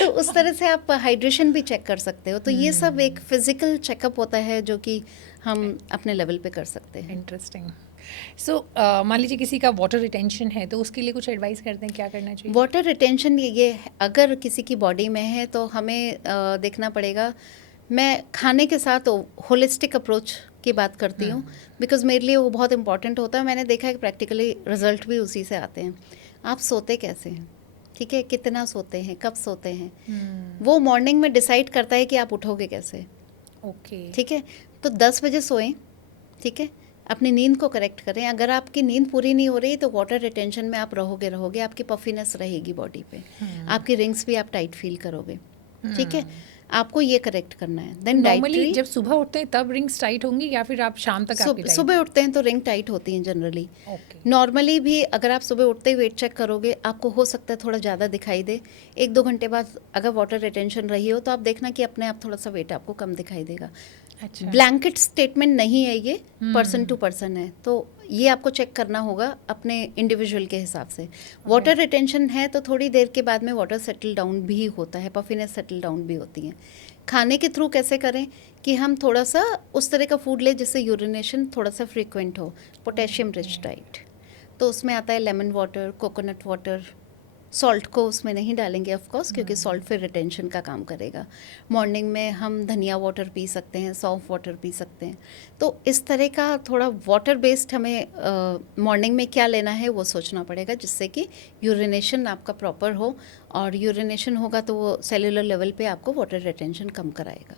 तो उस तरह से आप हाइड्रेशन भी चेक कर सकते हो। तो ये सब एक फिजिकल चेकअप होता है जो कि हम अपने लेवल पे कर सकते हैं। इंटरेस्टिंग। सो मान लीजिए किसी का वाटर रिटेंशन है तो उसके लिए कुछ एडवाइस करते हैं, क्या करना चाहिए? वाटर रिटेंशन ये अगर किसी की बॉडी में है तो हमें देखना पड़ेगा। मैं खाने के साथ होलिस्टिक अप्रोच की बात करती हूँ, बिकॉज मेरे लिए वो बहुत इंपॉर्टेंट होता है। मैंने देखा है कि प्रैक्टिकली रिजल्ट भी उसी से आते हैं। आप सोते कैसे हैं, ठीक है, कितना सोते हैं, कब सोते हैं, वो मॉर्निंग में डिसाइड करता है कि आप उठोगे कैसे। ओके। ठीक है, तो 10 बजे सोएं। ठीक है, अपनी नींद को करेक्ट करें। अगर आपकी नींद पूरी नहीं हो रही तो वाटर रिटेंशन में आप रहोगे, आपकी पफीनेस रहेगी बॉडी पे, आपकी रिंग्स भी आप टाइट फील करोगे। ठीक है, आपको ये करेक्ट करना है। देन नॉर्मली डाइटरी, जब सुबह उठते हैं तब रिंग्स टाइट होंगी या फिर आप शाम तक आपकी टाइट? सुबह उठते हैं तो रिंग टाइट होती हैं जनरली। ओके। नॉर्मली भी अगर आप सुबह उठते ही वेट चेक करोगे, आपको हो सकता है थोड़ा ज़्यादा दिखाई दे। 1-2 घंटे बाद अगर वाटर रिटेंशन रही हो तो आप देखना कि अपने आप थोड़ा सा वेट आपको कम दिखाई देगा। अच्छा। ब्लैंकेट स्टेटमेंट नहीं है ये, पर्सन टू पर्सन है। तो ये आपको चेक करना होगा अपने इंडिविजुअल के हिसाब से। वाटर रिटेंशन है तो थोड़ी देर के बाद में वाटर सेटल डाउन भी होता है, पफीनेस सेटल डाउन भी होती है। खाने के थ्रू कैसे करें कि हम थोड़ा सा उस तरह का फूड ले जिससे यूरिनेशन थोड़ा सा फ्रीक्वेंट हो। पोटेशियम रिच डाइट, तो उसमें आता है lemon water, coconut water. Salt को उसमें नहीं डालेंगे ऑफ कोर्स, क्योंकि सॉल्ट फिर रिटेंशन का काम करेगा। मॉर्निंग में हम धनिया वाटर पी सकते हैं, सौंफ वाटर पी सकते हैं। तो इस तरह का थोड़ा वाटर बेस्ड हमें मॉर्निंग में क्या लेना है वो सोचना पड़ेगा, जिससे कि यूरिनेशन आपका प्रॉपर हो। और यूरिनेशन होगा तो वो सेलुलर लेवल पे आपको वाटर रिटेंशन कम कराएगा।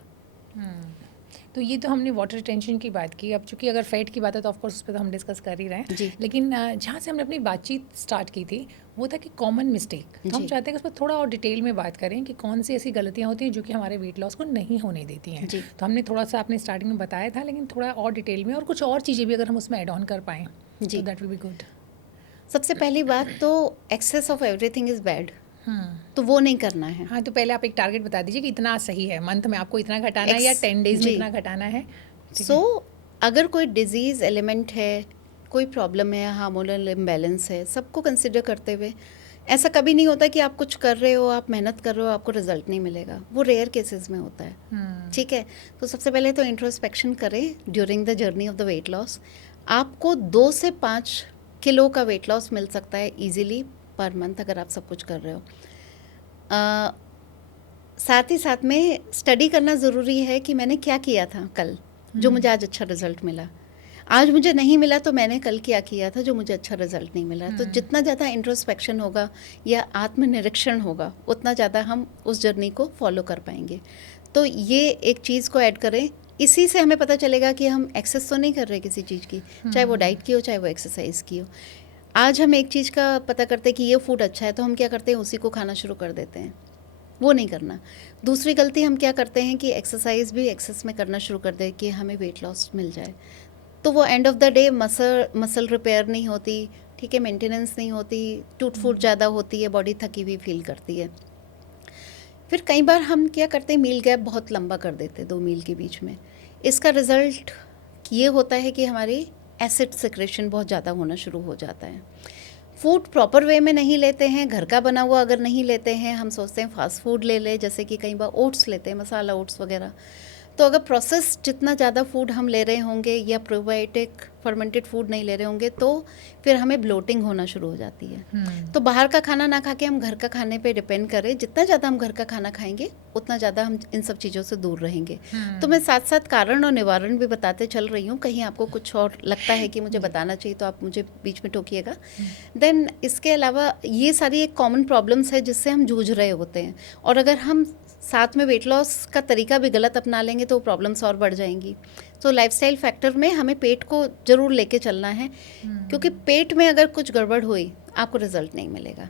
तो ये तो हमने वाटर रिटेंशन की बात की। अब चूंकि अगर फैट की बात है तो ऑफ कोर्स उस पर तो हम डिस्कस कर ही रहे हैं जी। लेकिन जहाँ से हमने अपनी बातचीत स्टार्ट की थी वो था कि कॉमन मिस्टेक, तो हम जी। चाहते हैं कि उस पर थोड़ा और डिटेल में बात करें कि कौन सी ऐसी गलतियाँ होती हैं जो कि हमारे वेट लॉस को नहीं होने देती हैं। जी। तो हमने थोड़ा सा आपने स्टार्टिंग में बताया था, लेकिन थोड़ा और डिटेल में और कुछ और चीज़ें भी अगर हम उसमें ऐड ऑन कर पाएँ जी। तो दैट विल बी गुड। सबसे पहली बात तो excess of everything is bad, तो वो नहीं करना है। हाँ, तो पहले आप एक टारगेट बता दीजिए कि इतना सही है, मंथ में आपको इतना घटाना है या 10 डेज में जी। इतना घटाना है। सो अगर कोई डिजीज़ एलिमेंट है, कोई प्रॉब्लम है, हार्मोनल इम्बैलेंस है, सबको कंसिडर करते हुए ऐसा कभी नहीं होता कि आप कुछ कर रहे हो, आप मेहनत कर रहे हो, आपको रिजल्ट नहीं मिलेगा। वो रेयर केसेस में होता है। ठीक है, तो सबसे पहले तो इंट्रोस्पेक्शन करें during the journey of the weight loss. आपको 2 से 5 किलो का वेट लॉस मिल सकता है इजीली पर मंथ, अगर आप सब कुछ कर रहे हो। साथ ही साथ में स्टडी करना ज़रूरी है कि मैंने क्या किया था कल जो मुझे आज अच्छा रिजल्ट मिला। आज मुझे नहीं मिला तो मैंने कल क्या किया था जो मुझे अच्छा रिजल्ट नहीं मिला। तो जितना ज़्यादा इंट्रोस्पेक्शन होगा या आत्मनिरीक्षण होगा उतना ज़्यादा हम उस जर्नी को फॉलो कर पाएंगे। तो ये एक चीज़ को ऐड करें। इसी से हमें पता चलेगा कि हम एक्सेस तो नहीं कर रहे किसी चीज़ की, चाहे वो डाइट की हो चाहे वो एक्सरसाइज की हो। आज हम एक चीज़ का पता करते हैं कि ये फूड अच्छा है तो हम क्या करते हैं, उसी को खाना शुरू कर देते हैं। वो नहीं करना। दूसरी गलती हम क्या करते हैं कि एक्सरसाइज भी एक्सेस में करना शुरू कर दें कि हमें वेट लॉस मिल जाए, तो वो end of the day muscle repair नहीं होती, ठीक है, मेंटेनेंस नहीं होती, टूट फूट ज़्यादा होती है, बॉडी थकी हुई फील करती है। फिर कई बार हम क्या करते हैं, मील गैप बहुत लंबा कर देते हैं 2 मील के बीच में। इसका रिज़ल्ट ये होता है कि हमारी एसिड सिक्रेशन बहुत ज़्यादा होना शुरू हो जाता है। फूड प्रॉपर वे में नहीं लेते हैं, घर का बना हुआ अगर नहीं लेते हैं, हम सोचते हैं फास्ट फूड ले लें, जैसे कि कई बार ओट्स लेते हैं, मसाला ओट्स वगैरह। तो अगर प्रोसेस जितना ज़्यादा फूड हम ले रहे होंगे या प्रोबायोटिक फर्मेंटेड फूड नहीं ले रहे होंगे, तो फिर हमें ब्लोटिंग होना शुरू हो जाती है। तो बाहर का खाना ना खा के हम घर का खाने पे डिपेंड करें। जितना ज़्यादा हम घर का खाना खाएंगे उतना ज़्यादा हम इन सब चीज़ों से दूर रहेंगे। तो मैं साथ साथ कारण और निवारण भी बताते चल रही हूँ, कहीं आपको कुछ और लगता है कि मुझे बताना चाहिए तो आप मुझे बीच में टोकिएगा। देन इसके अलावा ये सारी एक कॉमन प्रॉब्लम्स है जिससे हम जूझ रहे होते हैं, और अगर हम साथ में वेट लॉस का तरीका भी गलत अपना लेंगे तो प्रॉब्लम्स और बढ़ जाएंगी। तो लाइफस्टाइल फैक्टर में हमें पेट को ज़रूर लेके चलना है, क्योंकि पेट में अगर कुछ गड़बड़ हुई आपको रिजल्ट नहीं मिलेगा।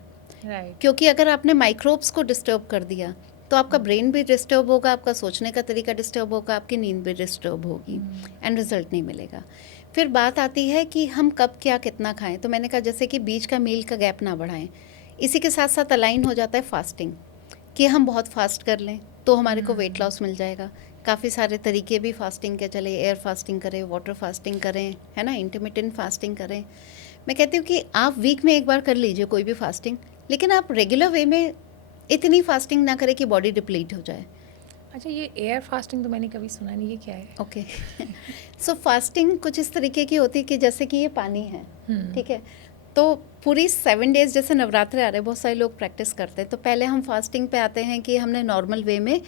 क्योंकि अगर आपने माइक्रोब्स को डिस्टर्ब कर दिया तो आपका ब्रेन भी डिस्टर्ब होगा, आपका सोचने का तरीका डिस्टर्ब होगा, आपकी नींद भी डिस्टर्ब होगी एंड रिजल्ट नहीं मिलेगा। फिर बात आती है कि हम कब क्या कितना खाएं। तो मैंने कहा जैसे कि बीच का मील का गैप ना बढ़ाएं। इसी के साथ साथ अलाइन हो जाता है फास्टिंग, कि हम बहुत फास्ट कर लें तो हमारे को वेट लॉस मिल जाएगा। काफ़ी सारे तरीके भी फास्टिंग के चले, एयर फास्टिंग करें, वाटर फास्टिंग करें, है ना, इंटरमिटेंट फास्टिंग करें। मैं कहती हूँ कि आप वीक में एक बार कर लीजिए कोई भी फास्टिंग, लेकिन आप रेगुलर वे में इतनी फास्टिंग ना करें कि बॉडी डिप्लीट हो जाए। अच्छा, ये एयर फास्टिंग तो मैंने कभी सुना नहीं, ये क्या है? ओके सो फास्टिंग कुछ इस तरीके की होती है कि जैसे कि ये पानी है, ठीक है, तो पूरी 7 डेज जैसे नवरात्रे आ रहे हैं, बहुत सारे लोग प्रैक्टिस करते हैं, तो पहले हम फास्टिंग पे आते हैं कि हमने नॉर्मल वे में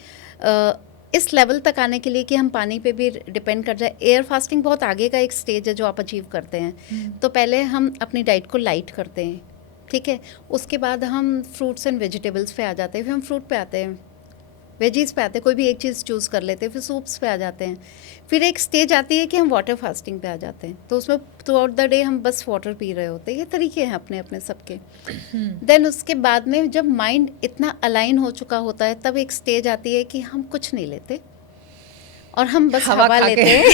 इस लेवल तक आने के लिए कि हम पानी पे भी डिपेंड कर जाए। एयर फास्टिंग बहुत आगे का एक स्टेज है जो आप अचीव करते हैं। तो पहले हम अपनी डाइट को लाइट करते हैं, ठीक है, उसके बाद हम फ्रूट्स एंड वेजिटेबल्स पे आ जाते हैं, फिर हम फ्रूट पे आते हैं, वेजीज़ पे आते हैं, कोई भी एक चीज़ चूज़ कर लेते हैं, फिर सूप्स पे आ जाते हैं, फिर एक स्टेज आती है कि हम वाटर फास्टिंग पे आ जाते हैं। तो उसमें थ्रू आउट द डे हम बस वाटर पी रहे होते हैं। ये तरीके हैं अपने अपने सबके। देन उसके बाद में जब माइंड इतना अलाइन हो चुका होता है तब एक स्टेज आती है कि हम कुछ नहीं लेते और हम बस हवा लेते हैं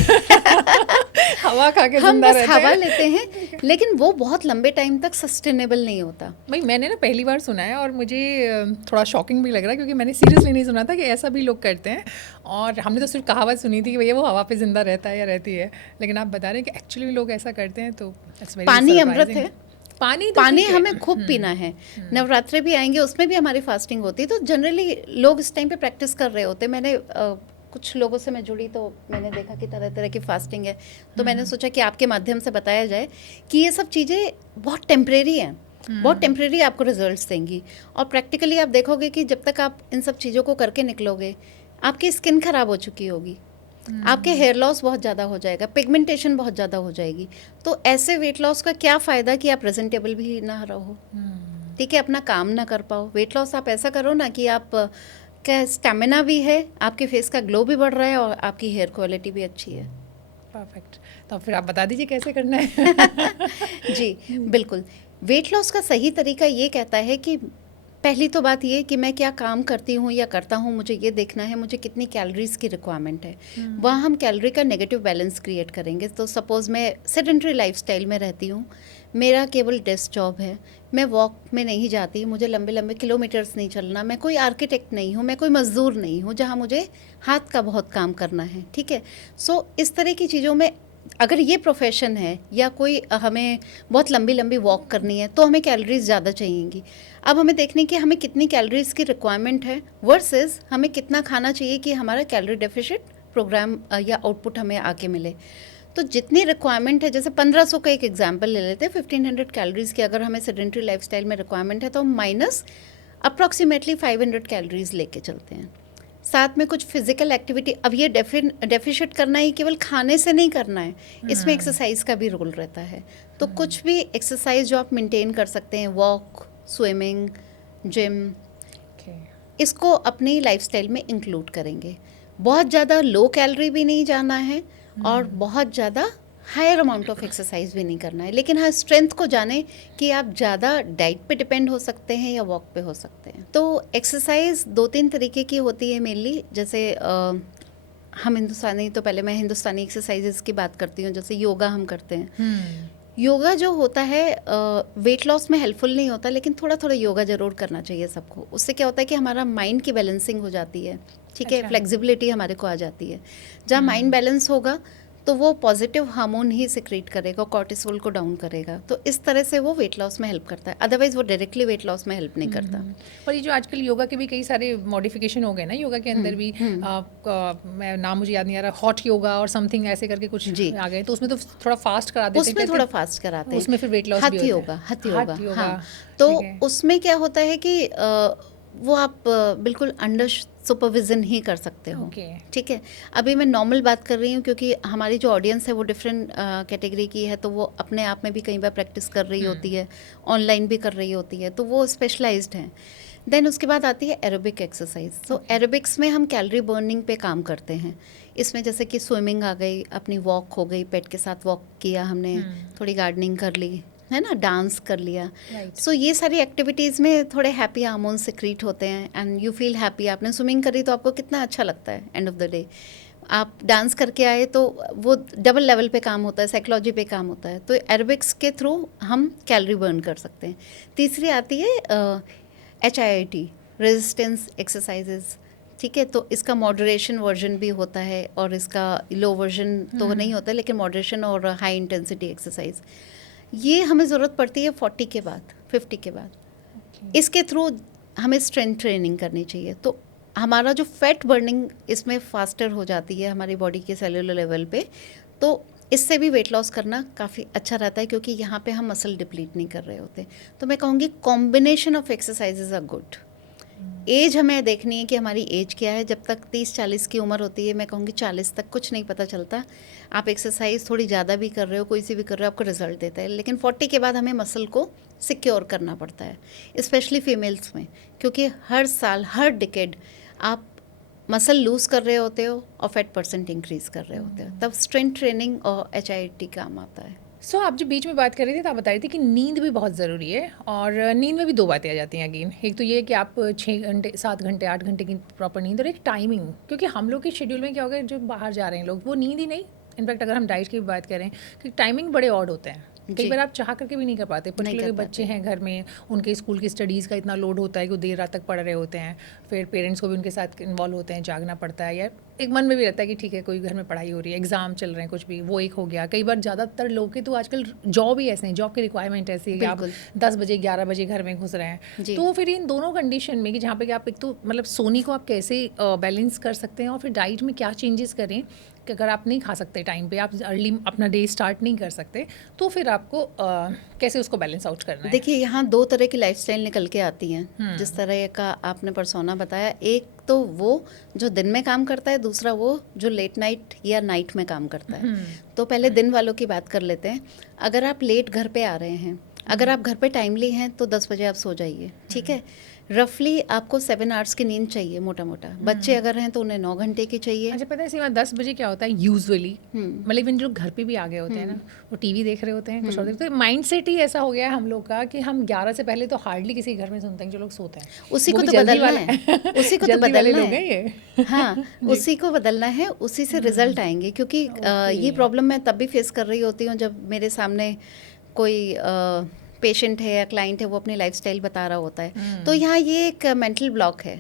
हवा खा के हम जिंदा बस रहते हवा हैं। लेते हैं, लेकिन वो बहुत लंबे टाइम तक सस्टेनेबल नहीं होता। भाई मैंने ना पहली बार सुना है और मुझे थोड़ा शॉकिंग भी लग रहा है, क्योंकि मैंने सीरियसली नहीं सुना था कि ऐसा भी लोग करते हैं। और हमने तो सिर्फ कहावत सुनी थी कि भैया वो हवा पे जिंदा रहता है या रहती है, लेकिन आप बता रहे हैं कि एक्चुअली लोग ऐसा करते हैं, तो it's very पानी अमृत surprising। है, पानी तो पानी ठीक है। हमें खूब पीना है। नवरात्रे भी आएंगे, उसमें भी हमारी फास्टिंग होती है, तो जनरली लोग इस टाइम पे प्रैक्टिस कर रहे होते हैं। मैंने कुछ लोगों से मैं जुड़ी तो मैंने देखा कि तरह तरह की फास्टिंग है, तो मैंने सोचा कि आपके माध्यम से बताया जाए कि ये सब चीज़ें बहुत टेम्परेरी हैं, बहुत टेम्परेरी आपको रिजल्ट्स देंगी। और प्रैक्टिकली आप देखोगे कि जब तक आप इन सब चीज़ों को करके निकलोगे आपकी स्किन ख़राब हो चुकी होगी, आपके हेयर लॉस बहुत ज़्यादा हो जाएगा, पिगमेंटेशन बहुत ज़्यादा हो जाएगी। तो ऐसे वेट लॉस का क्या फ़ायदा कि आप प्रेजेंटेबल भी ना रहो, ठीक है, अपना काम ना कर पाओ। वेट लॉस आप ऐसा करो ना कि आप का स्टेमिना भी है, आपके फेस का ग्लो भी बढ़ रहा है और आपकी हेयर क्वालिटी भी अच्छी है। परफेक्ट। तो फिर आप बता दीजिए कैसे करना है। जी बिल्कुल। वेट लॉस का सही तरीका ये कहता है कि पहली तो बात ये कि मैं क्या काम करती हूँ या करता हूँ, मुझे ये देखना है मुझे कितनी कैलोरीज की रिक्वायरमेंट है। वहाँ हम कैलोरी का नेगेटिव बैलेंस क्रिएट करेंगे। तो सपोज़ मैं सेडेंटरी लाइफस्टाइल में रहती हूँ, मेरा केवल डेस्क जॉब है, मैं वॉक में नहीं जाती, मुझे लंबे लंबे किलोमीटर्स नहीं चलना, मैं कोई आर्किटेक्ट नहीं हूँ, मैं कोई मज़दूर नहीं हूँ जहाँ मुझे हाथ का बहुत काम करना है, ठीक है। सो इस तरह की चीज़ों में अगर ये प्रोफेशन है या कोई हमें बहुत लंबी लंबी वॉक करनी है तो हमें कैलोरीज ज़्यादा चाहिएंगी। अब हमें देखने की हमें कितनी कैलोरीज की रिक्वायरमेंट है वर्सेस हमें कितना खाना चाहिए कि हमारा कैलोरी डेफिशिट प्रोग्राम या आउटपुट हमें आके मिले। तो जितनी रिक्वायरमेंट है, जैसे 1500 का एक एग्जांपल ले लेते हैं, 1500 कैलोरीज की अगर हमें सेडेंटरी लाइफस्टाइल में रिक्वायरमेंट है तो हम माइनस अप्रॉक्सीमेटली 500 कैलोरीज लेके चलते हैं। साथ में कुछ फिजिकल एक्टिविटी, अब ये डेफिशिट करना ही केवल खाने से नहीं करना है, इसमें एक्सरसाइज का भी रोल रहता है। तो कुछ भी एक्सरसाइज जो आप मेंटेन कर सकते हैं, वॉक, स्विमिंग, जिम, इसको अपनी लाइफस्टाइल में इंक्लूड करेंगे। बहुत ज़्यादा लो कैलोरी भी नहीं जाना है और बहुत ज़्यादा हायर अमाउंट ऑफ एक्सरसाइज भी नहीं करना है, लेकिन हाँ स्ट्रेंथ को जाने कि आप ज़्यादा डाइट पे डिपेंड हो सकते हैं या वॉक पे हो सकते हैं। तो एक्सरसाइज 2-3 तरीके की होती है मेनली, जैसे हम हिंदुस्तानी, तो पहले मैं हिंदुस्तानी एक्सरसाइजेस की बात करती हूँ, जैसे योगा हम करते हैं। योगा जो होता है वेट लॉस में हेल्पफुल नहीं होता, लेकिन थोड़ा थोड़ा योगा ज़रूर करना चाहिए सबको। उससे क्या होता है कि हमारा माइंड की बैलेंसिंग हो जाती है, ठीक है, अच्छा। फ्लेक्सिबिलिटी हमारे को आ जाती है। जहाँ माइंड बैलेंस होगा तो वो पॉजिटिव हार्मोन ही सिक्रीट करेगा, कॉर्टिसोल को डाउन करेगा, तो इस तरह से वो वेट लॉस में हेल्प करता है। अदरवाइज वो डायरेक्टली वेट लॉस में हेल्प नहीं करता। पर ये जो आजकल योगा के भी कई सारे मॉडिफिकेशन हो गए ना, योगा के अंदर भी मैं नाम मुझे याद नहीं आ रहा, हॉट योगा और समथिंग ऐसे करके कुछ जी। आ गए, तो उसमें तो थोड़ा फास्ट करा देते हैं, उसमें थोड़ा कहते फास्ट कराते हैं हैं। उसमें फिर वेट लॉस भी हठ होता योगा, है। हठ योगा, योगा, हाँ। तो ठीक है। उसमें क्या होता है कि वो आप बिल्कुल अंडर सुपरविजन ही कर सकते हो, ओके। ठीक है। अभी मैं नॉर्मल बात कर रही हूँ क्योंकि हमारी जो ऑडियंस है वो डिफरेंट कैटेगरी की है, तो वो अपने आप में भी कई बार प्रैक्टिस कर रही होती है, ऑनलाइन भी कर रही होती है, तो वो स्पेशलाइज्ड हैं। देन उसके बाद आती है एरोबिक एक्सरसाइज। तो एरोबिक्स में हम कैलोरी बर्निंग पे काम करते हैं। इसमें जैसे कि स्विमिंग आ गई, अपनी वॉक हो गई, पेट के साथ वॉक किया हमने, थोड़ी गार्डनिंग कर ली, है ना, डांस कर लिया। राइट। सो ये सारी एक्टिविटीज़ में थोड़े हैप्पी हार्मोन सिक्रीट होते हैं एंड यू फील हैप्पी। आपने स्विमिंग करी तो आपको कितना अच्छा लगता है एंड ऑफ द डे। आप डांस करके आए तो वो डबल लेवल पे काम होता है, साइकोलॉजी पे काम होता है। तो एरोबिक्स के थ्रू हम कैलोरी बर्न कर सकते हैं। तीसरी आती है HIIT, रेजिस्टेंस एक्सरसाइजेज, ठीक है। तो इसका मॉडरेशन वर्जन भी होता है और इसका लो वर्जन तो नहीं होता, लेकिन मॉडरेशन और हाई इंटेंसिटी एक्सरसाइज ये हमें ज़रूरत पड़ती है 40 के बाद, 50 के बाद। इसके थ्रू हमें स्ट्रेंथ ट्रेनिंग करनी चाहिए, तो हमारा जो फैट बर्निंग इसमें फास्टर हो जाती है हमारी बॉडी के सेलुलर लेवल पे। तो इससे भी वेट लॉस करना काफ़ी अच्छा रहता है, क्योंकि यहाँ पे हम मसल डिप्लीट नहीं कर रहे होते। तो मैं कहूँगी combination of exercises are good. As हमें देखनी है कि हमारी एज क्या है। जब तक 30-40 की उम्र होती है, मैं कहूँगी 40 तक कुछ नहीं पता चलता। आप एक्सरसाइज थोड़ी ज़्यादा भी कर रहे हो, कोई सी भी कर रहे हो, आपको रिजल्ट देता है। लेकिन 40 के बाद हमें मसल को सिक्योर करना पड़ता है, स्पेशली फीमेल्स में, क्योंकि हर साल, हर डिकेड आप मसल लूज़ कर रहे होते हो और फैट परसेंट इंक्रीज़ कर रहे होते हो, तब स्ट्रेंथ ट्रेनिंग और HIIT काम आता है। सो आप जो बीच में बात कर रही थी तो आप बता रही थी कि नींद भी बहुत ज़रूरी है, और नींद में भी दो बातें आ जाती हैं अगेन। एक तो ये कि आप 6 घंटे, 7 घंटे, 8 घंटे की प्रॉपर नींद, और एक टाइमिंग। क्योंकि हम लोग के शेड्यूल में क्या हो गया, जो बाहर जा रहे हैं लोग, वो नींद ही नहीं। इनफैक्ट अगर हम डाइट की भी बात करें कि टाइमिंग बड़े ऑड होते हैं, कई जी। बार आप चाह करके भी नहीं कर पाते। नहीं पर्टिकुलर कर बच्चे पाते। हैं घर में, उनके स्कूल की स्टडीज़ का इतना लोड होता है कि वो देर रात तक पढ़ रहे होते हैं, फिर पेरेंट्स को भी उनके साथ इन्वॉल्व होते हैं, जागना पड़ता है, या एक मन में भी रहता है कि ठीक है कोई घर में पढ़ाई हो रही है, एग्जाम चल रहे हैं, कुछ भी, वो एक हो गया। कई बार ज़्यादातर लोग के तो आजकल जॉब ही ऐसे हैं, जॉब की रिक्वायरमेंट ऐसी है कि आप बिल्कुल। 10 बजे 11 बजे घर में घुस रहे हैं। जी। तो फिर इन दोनों कंडीशन में कि जहाँ पे कि आप एक तो मतलब सोने को आप कैसे बैलेंस कर सकते हैं, और फिर डाइट में क्या चेंजेस करें कि अगर आप नहीं खा सकते टाइम पे, आप अर्ली अपना डे स्टार्ट नहीं कर सकते, तो फिर आपको कैसे उसको बैलेंस आउट करना है। देखिए, यहाँ 2 तरह की लाइफ़स्टाइल निकल के आती हैं। जिस तरह का आपने पर्सोना बताया, एक तो वो जो दिन में काम करता है, दूसरा वो जो लेट नाइट या नाइट में काम करता है। तो पहले दिन वालों की बात कर लेते हैं। अगर आप लेट घर पे आ रहे हैं, अगर आप घर पे टाइमली हैं, तो 10 बजे आप सो जाइए, ठीक है। रफली आपको 7 आवर्स की नींद चाहिए मोटा मोटा। बच्चे अगर हैं तो उन्हें 9 घंटे की चाहिए। अच्छा, पता है सीमा 10 बजे क्या होता है यूजुअली, मतलब इवन जो घर पे भी आ गए होते हैं ना, वो टीवी देख रहे होते हैं, कुछ और देखते हैं, तो माइंड सेट ही ऐसा हो गया है हम लोग का कि हम 11 से पहले तो हार्डली किसी घर में सुनते हैं जो लोग सोते हैं। उसी वो को भी तो जल्दी बदलना वाले है, उसी को तो जल्दी वाले बदलना लोग हैं है। ये। हाँ, उसी को बदलना है, उसी से रिजल्ट आएंगे। क्योंकि ये प्रॉब्लम मैं तब भी फेस कर रही होती हूँ जब मेरे सामने कोई पेशेंट है या क्लाइंट है, वो अपनी लाइफस्टाइल बता रहा होता है। तो यहाँ ये एक मेंटल ब्लॉक है।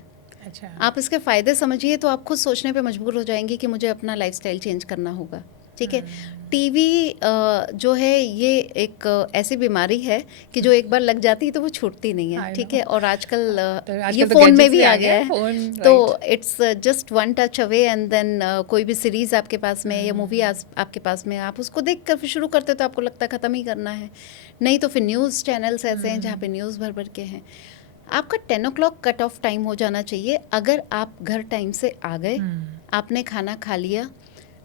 अच्छा। आप इसके फ़ायदे समझिए तो आप खुद सोचने पे मजबूर हो जाएंगे कि मुझे अपना लाइफस्टाइल चेंज करना होगा, ठीक है। टीवी जो है ये एक ऐसी बीमारी है कि जो एक बार लग जाती है तो वो छूटती नहीं है, I ठीक know। है। और आजकल तो ये आजकल तो फ़ोन में गैजेट्स भी भी आ आ गया गए, है, फोन, तो right. It's just one touch away and then कोई भी सीरीज़ आपके पास में या मूवी आपके पास में, आप उसको देख कर फिर शुरू करते हो तो आपको लगता है ख़त्म ही करना है। नहीं तो फिर न्यूज़ चैनल्स ऐसे हैं जहाँ पे न्यूज़ भर भर के हैं। आपका 10 o'clock कट ऑफ टाइम हो जाना चाहिए। अगर आप घर टाइम से आ गए, आपने खाना खा लिया,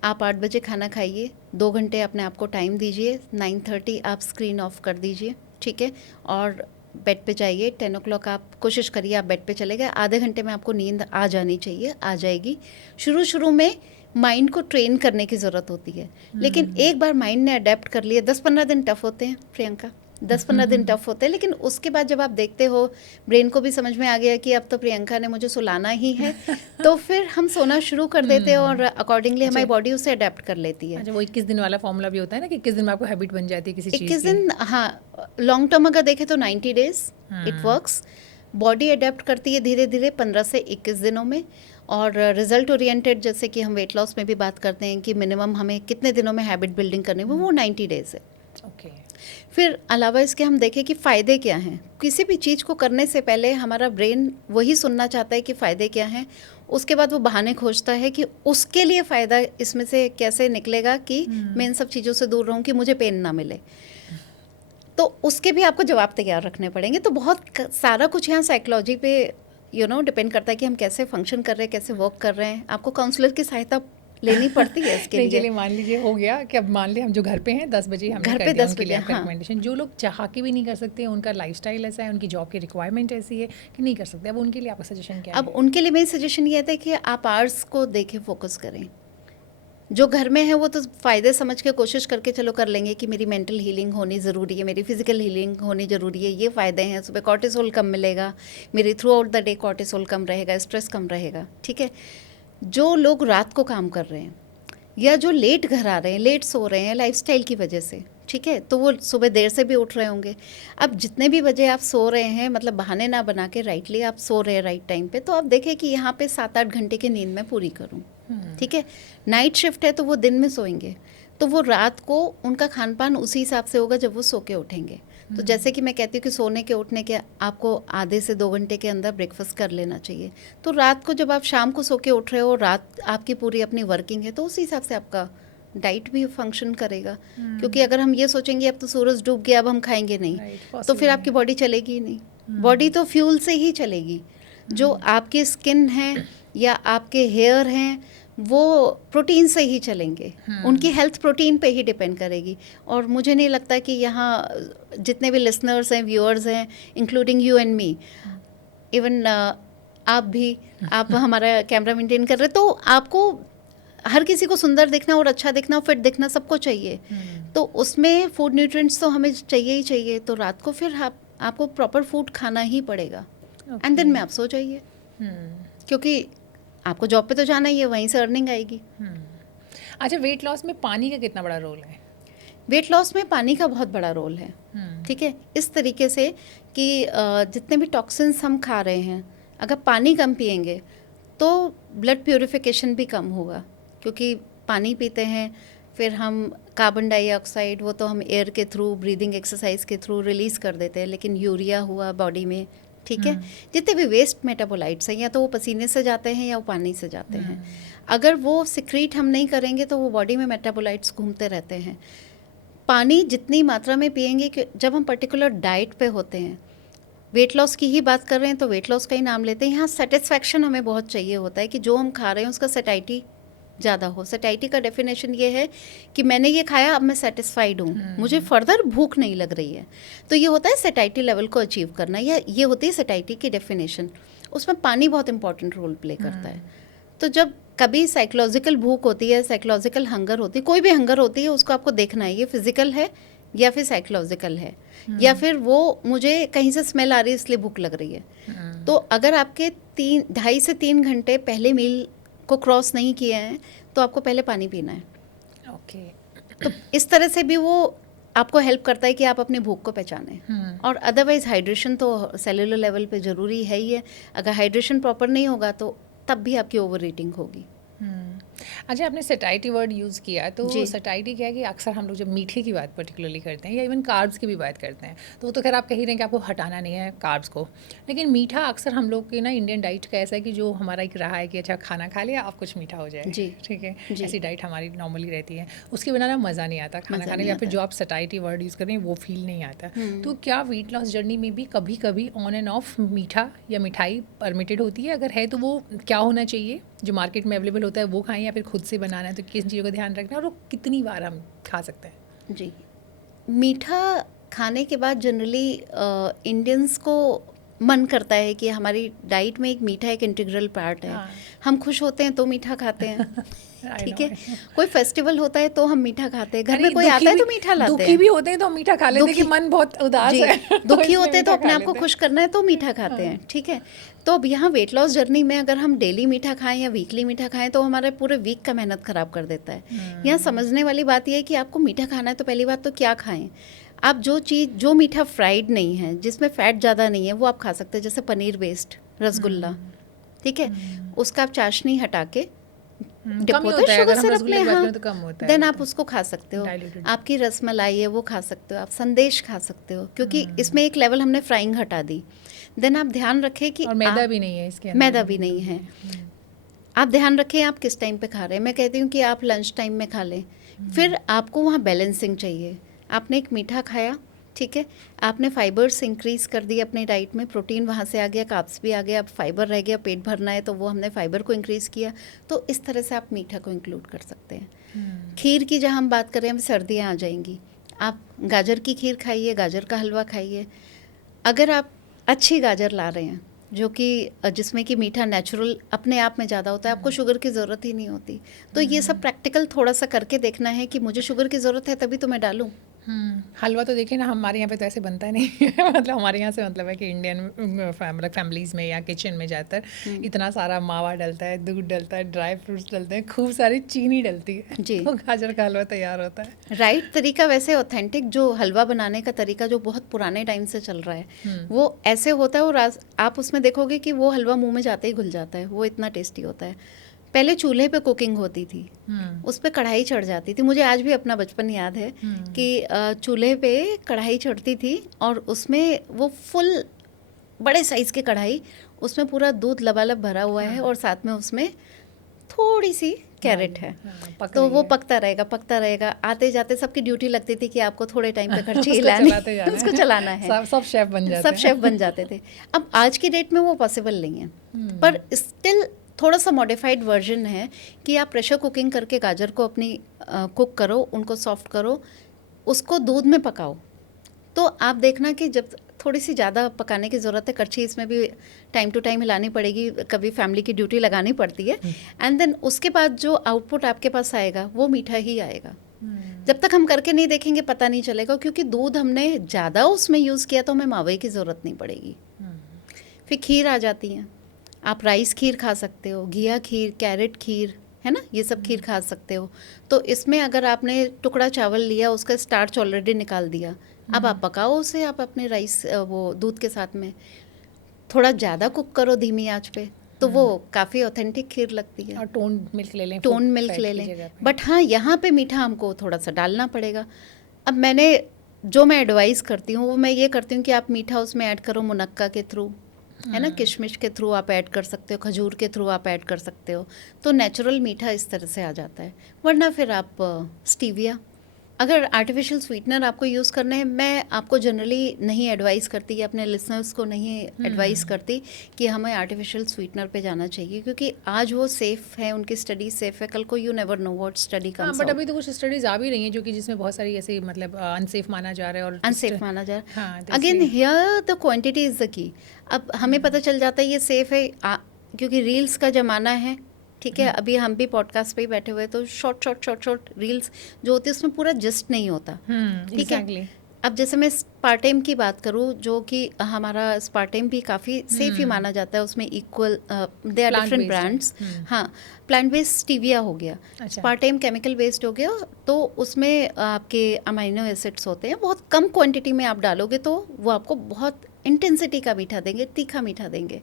आप 8 बजे खाना खाइए, 2 घंटे अपने आप को टाइम दीजिए, 9:30 आप स्क्रीन ऑफ कर दीजिए, ठीक है, और बेड पे जाइए। 10 o'clock आप कोशिश करिए आप बेड पे चले गए, आधे घंटे में आपको नींद आ जानी चाहिए, आ जाएगी। शुरू शुरू में माइंड को ट्रेन करने की ज़रूरत होती है। लेकिन एक बार माइंड ने अडेप्ट कर लिया, 10-15 दिन टफ होते हैं प्रियंका, 10-15 दिन टफ होते हैं, लेकिन उसके बाद जब आप देखते हो ब्रेन को भी समझ में आ गया कि अब तो प्रियंका ने मुझे सुलाना ही है, तो फिर हम सोना शुरू कर देते हैं और अकॉर्डिंगली हमारी बॉडी उसे अडेप्ट कर लेती है। अच्छा, वो 21 दिन वाला फॉर्मूला भी होता है ना कि 21 दिन में आपको हैबिट बन जाती है किसी चीज़ 21 की। दिन, हाँ, लॉन्ग टर्म अगर देखें तो 90 days it works. Body adapt करती है धीरे धीरे 15 से 21 दिनों में। और रिजल्ट ओरिएंटेड, जैसे कि हम वेट लॉस में भी बात करते हैं कि मिनिमम हमें कितने दिनों में हैबिट बिल्डिंग करनी है, वो 90 डेज है। ओके। फिर अलावा इसके हम देखें कि फ़ायदे क्या हैं। किसी भी चीज़ को करने से पहले हमारा ब्रेन वही सुनना चाहता है कि फ़ायदे क्या हैं, उसके बाद वो बहाने खोजता है कि उसके लिए फ़ायदा इसमें से कैसे निकलेगा कि मैं इन सब चीज़ों से दूर रहूं कि मुझे पेन ना मिले। तो उसके भी आपको जवाब तैयार रखने पड़ेंगे। तो बहुत सारा कुछ यहाँ साइकोलॉजी पे डिपेंड करता है कि हम कैसे फंक्शन कर रहे हैं, कैसे वर्क कर रहे हैं। आपको काउंसलर की सहायता लेनी पड़ती है इसके नहीं, लिए। चलिए मान लीजिए हो गया कि अब मान लें हम जो घर पे हैं 10 बजे हमने घर कर पे दिया 10 उनके लिए बजे, आपका हाँ। रिकमेंडेशन। जो लोग चाह के भी नहीं कर सकते, उनका लाइफस्टाइल ऐसा है, उनकी जॉब की रिक्वायरमेंट ऐसी है कि नहीं कर सकते, अब उनके लिए आपका सजेशन क्या अब है? उनके लिए मेरी सजेशन ये है कि आप आर्ट्स को देखे फोकस करें। जो घर में है वो तो फ़ायदे समझ के कोशिश करके चलो कर लेंगे कि मेरी मेंटल हीलिंग होनी ज़रूरी है, मेरी फिजिकल हीलिंग होनी ज़रूरी है, ये फ़ायदे हैं। सुबह कॉर्टिसोल कम मिलेगा, मेरी throughout the day cortisol कम रहेगा, स्ट्रेस कम रहेगा, ठीक है। जो लोग रात को काम कर रहे हैं या जो लेट घर आ रहे हैं, लेट सो रहे हैं लाइफस्टाइल की वजह से, ठीक है, तो वो सुबह देर से भी उठ रहे होंगे। अब जितने भी बजे आप सो रहे हैं, मतलब बहाने ना बना के राइटली आप सो रहे हैं राइट टाइम पे, तो आप देखें कि यहाँ पे 7-8 घंटे की नींद मैं पूरी करूँ, ठीक है। नाइट शिफ्ट है तो वो दिन में सोएंगे, तो वो रात को उनका खान पान उसी हिसाब से होगा जब वो सो के उठेंगे। तो जैसे कि मैं कहती हूँ कि सोने के उठने के आपको आधे से 2 घंटे के अंदर ब्रेकफास्ट कर लेना चाहिए। तो रात को जब आप शाम को सो के उठ रहे हो, रात आपकी पूरी अपनी वर्किंग है, तो उसी हिसाब से आपका डाइट भी फंक्शन करेगा। क्योंकि अगर हम ये सोचेंगे अब तो सूरज डूब गया अब हम खाएंगे नहीं, Right, तो फिर possible आपकी बॉडी चलेगी ही नहीं। बॉडी तो फ्यूल से ही चलेगी। जो आपकी स्किन है या आपके हेयर हैं वो प्रोटीन से ही चलेंगे, उनकी हेल्थ प्रोटीन पे ही डिपेंड करेगी। और मुझे नहीं लगता कि यहाँ जितने भी लिसनर्स हैं, व्यूअर्स हैं, including you and me, even आप भी, आप हमारा कैमरा मेंटेन कर रहे, तो आपको हर किसी को सुंदर दिखना और अच्छा दिखना, फिट दिखना सबको चाहिए। तो उसमें फूड न्यूट्रिएंट्स तो हमें चाहिए ही चाहिए। तो रात को फिर आपको प्रॉपर फूड खाना ही पड़ेगा एंड दिन में आप सो जाइए, क्योंकि आपको जॉब पे तो जाना ही है, वहीं से अर्निंग आएगी। अच्छा, वेट लॉस में पानी का कितना बड़ा रोल है? वेट लॉस में पानी का बहुत बड़ा रोल है, ठीक है। इस तरीके से कि जितने भी टॉक्सिन्स हम खा रहे हैं, अगर पानी कम पिएंगे तो ब्लड प्यूरिफिकेशन भी कम होगा, क्योंकि पानी पीते हैं फिर हम कार्बन डाइऑक्साइड वो तो हम एयर के थ्रू, ब्रीदिंग एक्सरसाइज के थ्रू रिलीज़ कर देते हैं, लेकिन यूरिया हुआ बॉडी में, ठीक है। जितने भी वेस्ट मेटाबोलाइट्स हैं या तो वो पसीने से जाते हैं या वो पानी से जाते हैं, अगर वो सिक्रीट हम नहीं करेंगे तो वो बॉडी में मेटाबोलाइट्स घूमते रहते हैं। पानी जितनी मात्रा में पिएंगे कि जब हम पर्टिकुलर डाइट पे होते हैं, वेट लॉस की ही बात कर रहे हैं तो वेट लॉस का ही नाम लेते हैं, यहाँ सेटिस्फैक्शन हमें बहुत चाहिए होता है कि जो हम खा रहे हैं उसका सैटिस्फैक्शन ज़्यादा हो। सैटिस्फैक्शन का डेफिनेशन ये है कि मैंने ये खाया, अब मैं सेटिस्फाइड हूँ, मुझे फर्दर भूख नहीं लग रही है। तो ये होता है सैटिस्फैक्शन लेवल को अचीव करना, या ये होती है सैटिस्फैक्शन की डेफिनेशन। उसमें पानी बहुत इंपॉर्टेंट रोल प्ले करता है। तो जब कभी साइकोलॉजिकल भूख होती है, साइकोलॉजिकल हंगर होती है, कोई भी हंगर होती है, उसको आपको देखना है ये फिजिकल है या फिर साइकोलॉजिकल है, या फिर वो मुझे कहीं से स्मेल आ रही है इसलिए भूख लग रही है। तो अगर आपके 2.5 से 3 घंटे पहले मील को क्रॉस नहीं किए हैं तो आपको पहले पानी पीना है। ओके। तो इस तरह से भी वो आपको हेल्प करता है कि आप अपनी भूख को पहचानें। और अदरवाइज हाइड्रेशन तो सेलुलर लेवल पे ज़रूरी है ही है। अगर हाइड्रेशन प्रॉपर नहीं होगा तो तब भी आपकी ओवर ईटिंग होगी। अच्छा, आपने सैटिस्फाइड वर्ड यूज़ किया, तो जी। सैटिस्फाइड क्या है कि अक्सर हम लोग जब मीठे की बात पर्टिकुलरली करते हैं या इवन कार्ब्स की भी बात करते हैं, तो वो तो खैर आप कह ही रहे हैं कि आपको हटाना नहीं है कार्ब्स को, लेकिन मीठा अक्सर हम लोग के ना इंडियन डाइट का ऐसा है कि जो हमारा एक रहा है कि अच्छा खाना खा लिया आप कुछ मीठा हो जाए, जी। ठीक है, जी। ऐसी डाइट हमारी नॉर्मली रहती है। उसके बिना ना मज़ा नहीं आता खाना मज़ा खाने नहीं या फिर आता। जो आप सैटिस्फाइड वर्ड यूज़ कर रहे हैं वो फील नहीं आता। तो क्या वेट लॉस जर्नी में भी कभी कभी ऑन एंड ऑफ मीठा या मिठाई परमिटेड होती है? अगर है तो वो क्या होना चाहिए? जो मार्केट में अवेलेबल होता है वो खाएं या फिर खुद से बनाना है, तो किस चीज़ों का ध्यान रखना है और वो कितनी बार हम खा सकते हैं? जी, मीठा खाने के बाद जनरली इंडियंस को मन करता है कि हमारी डाइट में एक मीठा एक इंटीग्रल पार्ट है। हाँ। हम खुश होते हैं तो मीठा खाते हैं I ठीक know. है, कोई फेस्टिवल होता है तो हम मीठा खाते हैं, घर अरे में कोई आता है तो मीठा लाते दुखी हैं। भी होते हैं तो हम मीठा खा लेते हैं कि दुखी मन बहुत उदास जी, है तो दुखी इसलिए होते हैं तो मीठा अपने खा आप को लेते खुश करना है तो मीठा खाते हैं, ठीक है। तो अब यहाँ वेट लॉस जर्नी में अगर हम डेली मीठा खाएं या वीकली मीठा खाएं तो हमारे पूरे वीक का मेहनत खराब कर देता है। यहाँ समझने वाली बात यह है कि आपको मीठा खाना है तो पहली बात तो क्या खाएं। आप जो मीठा फ्राइड नहीं है, जिसमें फैट ज़्यादा नहीं है, वो आप खा सकते हैं। जैसे पनीर बेस्ड रसगुल्ला, ठीक है, उसका आप चाशनी हटा के डिप कम ही होता होता है है, शुगर अगर हम सिरप रसगुल्ले में, की बात हाँ, करें तो कम होता है देन वो आप तो, उसको खा सकते हो। diluted। आपकी रसमलाई है वो खा सकते हो, आप संदेश खा सकते हो, क्योंकि इसमें एक लेवल हमने फ्राइंग हटा दी। देन आप ध्यान रखें कि और मैदा आप भी नहीं है इसके अंदर, मैदा भी नहीं है। आप ध्यान रखें आप किस टाइम पे खा रहे हैं। मैं कहती हूँ कि आप लंच टाइम में खा लें। फिर आपको वहाँ बैलेंसिंग चाहिए। आपने एक मीठा खाया, ठीक है, आपने फाइबर्स इंक्रीज कर दिए अपनी डाइट में, प्रोटीन वहाँ से आ गया, कार्ब्स भी आ गया, अब फाइबर रह गया, पेट भरना है तो वो हमने फाइबर को इंक्रीज किया। तो इस तरह से आप मीठा को इंक्लूड कर सकते हैं। खीर की जहाँ हम बात करें, हम सर्दियाँ आ जाएंगी, आप गाजर की खीर खाइए, गाजर का हलवा खाइए। अगर आप अच्छी गाजर ला रहे हैं जो कि जिसमें कि मीठा नेचुरल अपने आप में ज़्यादा होता है, आपको शुगर की ज़रूरत ही नहीं होती। तो ये सब प्रैक्टिकल थोड़ा सा करके देखना है कि मुझे शुगर की ज़रूरत है तभी तो मैं डालूं। हलवा तो देखिए ना, हमारे यहाँ पे तो ऐसे बनता ही नहीं है मतलब हमारे यहाँ से मतलब है कि इंडियन मतलब फैमिलीज़ में या किचन में ज़्यादातर इतना सारा मावा डलता है, दूध डलता है, ड्राई फ्रूट्स डलते हैं, खूब सारी चीनी डलती है जी। तो गाजर का हलवा तैयार होता है। राइट तरीका वैसे ऑथेंटिक जो हलवा बनाने का तरीका जो बहुत पुराने टाइम से चल रहा है वो ऐसे होता है, और आप उसमें देखोगे कि वो हलवा मुंह में जाते ही घुल जाता है, वो इतना टेस्टी होता है। पहले चूल्हे पे कुकिंग होती थी, उस पे कढ़ाई चढ़ जाती थी। मुझे आज भी अपना बचपन याद है कि चूल्हे पे कढ़ाई चढ़ती थी और उसमें वो फुल बड़े साइज़ की कढ़ाई, उसमें पूरा दूध लबालब भरा हुआ है और साथ में उसमें थोड़ी सी कैरेट है, पक तो रही वो है। पकता रहेगा। आते जाते सबकी ड्यूटी लगती थी कि आपको थोड़े टाइम पे खर्ची उसको हिलानी चलाते जाना उसको चलाना है। सब शेफ बन जाते सब हैं। शेफ बन जाते थे। अब आज की डेट में वो पॉसिबल नहीं है, पर स्टिल थोड़ा सा मॉडिफाइड वर्जन है कि आप प्रेशर कुकिंग करके गाजर को अपनी कुक करो, उनको सॉफ्ट करो, उसको दूध में पकाओ। तो आप देखना कि जब थोड़ी सी ज़्यादा पकाने की ज़रूरत है, कड़छी इसमें भी टाइम टू टाइम हिलानी पड़ेगी, कभी फैमिली की ड्यूटी लगानी पड़ती है। एंड देन उसके बाद जो आउटपुट आपके पास आएगा वो मीठा ही आएगा। जब तक हम करके नहीं देखेंगे पता नहीं चलेगा, क्योंकि दूध हमने ज़्यादा उसमें यूज़ किया तो हमें मावे की ज़रूरत नहीं पड़ेगी। फिर खीर आ जाती है, आप राइस खीर खा सकते हो, घिया खीर, कैरेट खीर, है ना, ये सब खीर खा सकते हो। तो इसमें अगर आपने टुकड़ा चावल लिया, उसका स्टार्च ऑलरेडी निकाल दिया, अब आप पकाओ उसे, आप अपने राइस वो दूध के साथ में थोड़ा ज़्यादा कुक करो धीमी आंच पे, तो वो काफ़ी ऑथेंटिक खीर लगती है। और टोन मिल्क ले लें, टोन मिल्क फैट ले की लें, जगह पे। बट हाँ यहाँ पे मीठा हमको थोड़ा सा डालना पड़ेगा। अब मैं एडवाइस करती हूँ वो मैं ये करती हूँ कि आप मीठा उसमें ऐड करो मुनक्का के थ्रू, है ना, किशमिश के थ्रू आप ऐड कर सकते हो, खजूर के थ्रू आप ऐड कर सकते हो, तो नेचुरल मीठा इस तरह से आ जाता है। वरना फिर आप स्टीविया, अगर आर्टिफिशियल स्वीटनर आपको यूज़ करने हैं, मैं आपको जनरली नहीं एडवाइस करती या अपने लिसनर्स को नहीं एडवाइस करती कि हमें आर्टिफिशियल स्वीटनर पे जाना चाहिए, क्योंकि आज वो सेफ़ है, उनकी स्टडी सेफ़ है, कल को you never know what study हाँ, कम्स बट आउट। अभी तो कुछ स्टडीज आ भी रही हैं जो कि जिसमें बहुत सारी ऐसे मतलब अनसेफ माना जा रहा है और अनसेफ माना जाए। हाँ, तो अगेन इसलिए here the quantity is the key. अब हमें पता चल जाता है ये सेफ़ है क्योंकि रील्स का ज़माना है, ठीक है। अभी हम भी पॉडकास्ट पे ही बैठे हुए, तो शॉर्ट रील्स जो होती है उसमें पूरा जस्ट नहीं होता, ठीक है। एग्जैक्टली। अब जैसे मैं स्पार्टेम की बात करूँ, जो कि हमारा स्पार्टेम भी काफ़ी सेफ ही माना जाता है, उसमें equal they are Plant different based है। ब्रांड्स। हाँ, प्लांट बेस्ड स्टीविया हो गया, अच्छा। स्पार्टेम केमिकल बेस्ड हो गया, तो उसमें आपके अमाइनो एसिड्स होते हैं, बहुत कम क्वांटिटी में आप डालोगे तो वो आपको बहुत इंटेंसिटी का मीठा देंगे, तीखा मीठा देंगे।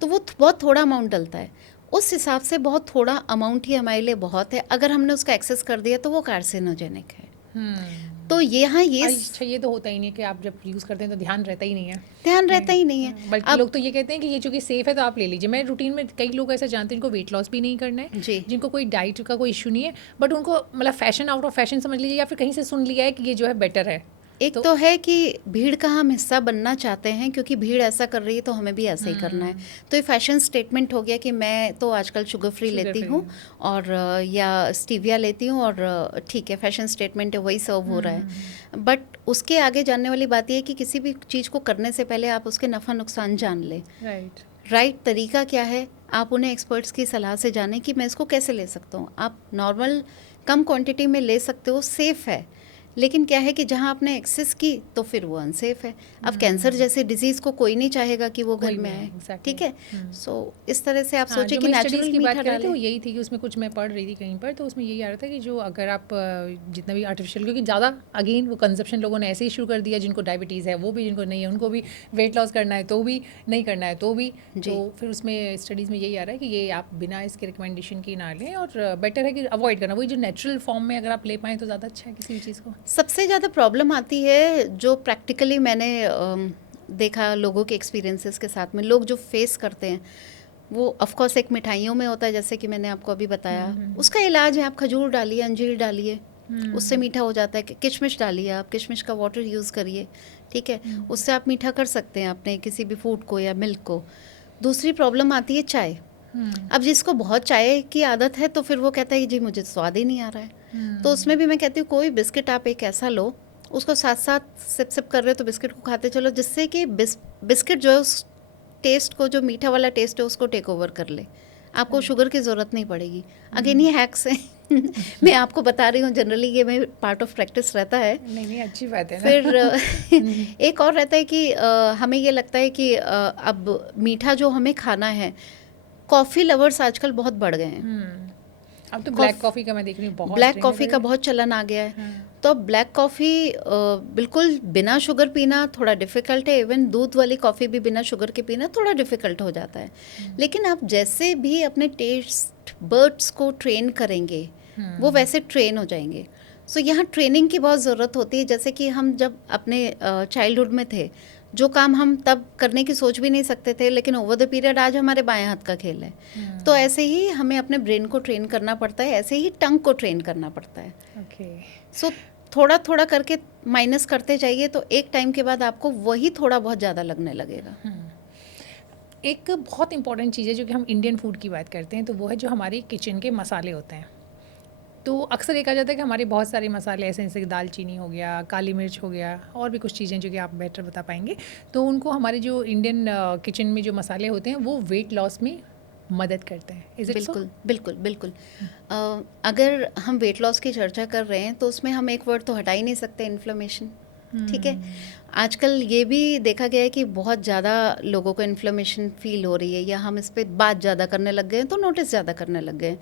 तो वो बहुत थोड़ा अमाउंट डलता है, उस हिसाब से बहुत थोड़ा अमाउंट ही हमारे लिए बहुत है। अगर हमने उसका एक्सेस कर दिया तो वो कार्सिनोजेनिक है। तो यहाँ ये अच्छा, ये तो होता ही नहीं है कि आप जब यूज़ करते हैं तो ध्यान रहता ही नहीं है। ध्यान रहता ही नहीं है। बल्कि लोग तो ये कहते हैं कि ये चूंकि सेफ है तो आप ले लीजिए। मैं रूटीन में कई लोग ऐसे जानते हैं जिनको वेट लॉस भी नहीं करना है, जी। जिनको कोई डाइट का कोई इशू नहीं है, बट उनको मतलब फैशन आउट ऑफ फैशन समझ लीजिए या फिर कहीं से सुन लिया है कि ये जो है बेटर है। एक तो है कि भीड़ का हम हिस्सा बनना चाहते हैं, क्योंकि भीड़ ऐसा कर रही है तो हमें भी ऐसा ही करना है। तो ये फैशन स्टेटमेंट हो गया कि मैं तो आजकल शुगर फ्री लेती हूँ और या स्टीविया लेती हूँ, और ठीक है, फैशन स्टेटमेंट है, वही सर्व हो रहा है। बट उसके आगे जानने वाली बात यह है कि किसी भी चीज़ को करने से पहले आप उसके नफ़ा नुकसान जान लें। राइट। राइट तरीका क्या है, आप उन्हें एक्सपर्ट्स की सलाह से जानें कि मैं इसको कैसे ले सकता हूँ। आप नॉर्मल कम क्वांटिटी में ले सकते हो, सेफ़ है। लेकिन क्या है कि जहाँ आपने एक्सेस की तो फिर वो अनसेफ है। अब कैंसर जैसे डिजीज़ को कोई नहीं चाहेगा कि वो घर कोई में भी आए, नहीं, एग्जैक्टली। ठीक है। सो इस तरह से आप हाँ, सोचें जो कि मैं स्टडीज़ नेचुरल की बात मीठा कर रही थी वो डालें। यही थी कि उसमें कुछ मैं पढ़ रही थी कहीं पर, तो उसमें यही आ रहा था कि जो अगर आप जितना भी आर्टिफिशियल, क्योंकि ज़्यादा अगेन वो कंजप्शन लोगों ने ऐसे ही शुरू कर दिया, जिनको डायबिटीज़ है वो भी, जिनको नहीं है उनको भी, वेट लॉस करना है तो भी, नहीं करना है तो भी। जी। तो फिर उसमें स्टडीज़ में यही आ रहा है कि ये आप बिना इसके रिकमेंडेशन की ना लें, और बेटर है कि अवॉइड करना, वही जो नेचुरल फॉर्म में अगर आप ले पाएँ तो ज़्यादा अच्छा है किसी भी चीज़ को। सबसे ज़्यादा प्रॉब्लम आती है जो प्रैक्टिकली मैंने देखा लोगों के एक्सपीरियंसेस के साथ में, लोग जो फेस करते हैं वो ऑफ कोर्स एक मिठाइयों में होता है, जैसे कि मैंने आपको अभी बताया। उसका इलाज है, आप खजूर डालिए, अंजीर डालिए, उससे मीठा हो जाता है। किशमिश डालिए, आप किशमिश का वाटर यूज़ करिए, ठीक है, उससे आप मीठा कर सकते हैं अपने किसी भी फूड को या मिल्क को। दूसरी प्रॉब्लम आती है चाय। अब जिसको बहुत चाय की आदत है तो फिर वो कहता है कि जी मुझे स्वाद ही नहीं आ रहा है। तो उसमें भी मैं कहती हूँ कोई बिस्किट आप एक ऐसा लो, उसको साथ साथ सिप सिप कर रहे हो तो बिस्किट को खाते चलो, जिससे कि बिस्किट जो है उस टेस्ट को, जो मीठा वाला टेस्ट है उसको टेक ओवर कर ले। आपको शुगर की ज़रूरत नहीं पड़ेगी। अगेन ये हैक्स है मैं आपको बता रही हूँ, जनरली ये में पार्ट ऑफ प्रैक्टिस रहता है। नहीं, अच्छी बात है ना। फिर एक और रहता है कि हमें ये लगता है कि अब मीठा जो हमें खाना है, कॉफ़ी लवर्स आजकल बहुत बढ़ गए हैं। अब तो ब्लैक कॉफ़ी का मैं देख रही हूँ बहुत ब्लैक ट्रेंड है कॉफ़ी का बड़े। बहुत चलन आ गया है। हाँ। तो ब्लैक कॉफ़ी बिल्कुल बिना शुगर पीना थोड़ा डिफ़िकल्ट है। इवन दूध वाली कॉफ़ी भी बिना शुगर के पीना थोड़ा डिफ़िकल्ट हो जाता है। लेकिन आप जैसे भी अपने टेस्ट बर्ड्स को ट्रेन करेंगे वो वैसे ट्रेन हो जाएंगे। सो यहाँ ट्रेनिंग की बहुत ज़रूरत होती है। जैसे कि हम जब अपने चाइल्डहुड में थे, जो काम हम तब करने की सोच भी नहीं सकते थे, लेकिन ओवर द पीरियड आज हमारे बाएं हाथ का खेल है। तो ऐसे ही हमें अपने ब्रेन को ट्रेन करना पड़ता है, ऐसे ही टंग को ट्रेन करना पड़ता है। ओके। सो थोड़ा थोड़ा करके माइनस करते जाइए तो एक टाइम के बाद आपको वही थोड़ा बहुत ज़्यादा लगने लगेगा। एक बहुत इंपॉर्टेंट चीज़ है जो कि हम इंडियन फूड की बात करते हैं, तो वो है जो हमारे किचन के मसाले होते हैं। तो अक्सर देखा जाता है कि हमारे बहुत सारे मसाले ऐसे, जैसे कि दालचीनी हो गया, काली मिर्च हो गया, और भी कुछ चीज़ें जो कि आप बेटर बता पाएंगे। तो उनको हमारे जो इंडियन किचन में जो मसाले होते हैं वो वेट लॉस में मदद करते हैं। Is it so? बिल्कुल बिल्कुल बिल्कुल। अगर हम वेट लॉस की चर्चा कर रहे हैं तो उसमें हम एक वर्ड तो हटा ही नहीं सकते, इन्फ्लेमेशन, ठीक है। आजकल ये भी देखा गया है कि बहुत ज़्यादा लोगों को इन्फ्लेमेशन फील हो रही है, या हम इस पर बात ज़्यादा करने लग गए हैं तो नोटिस ज़्यादा करने लग गए हैं।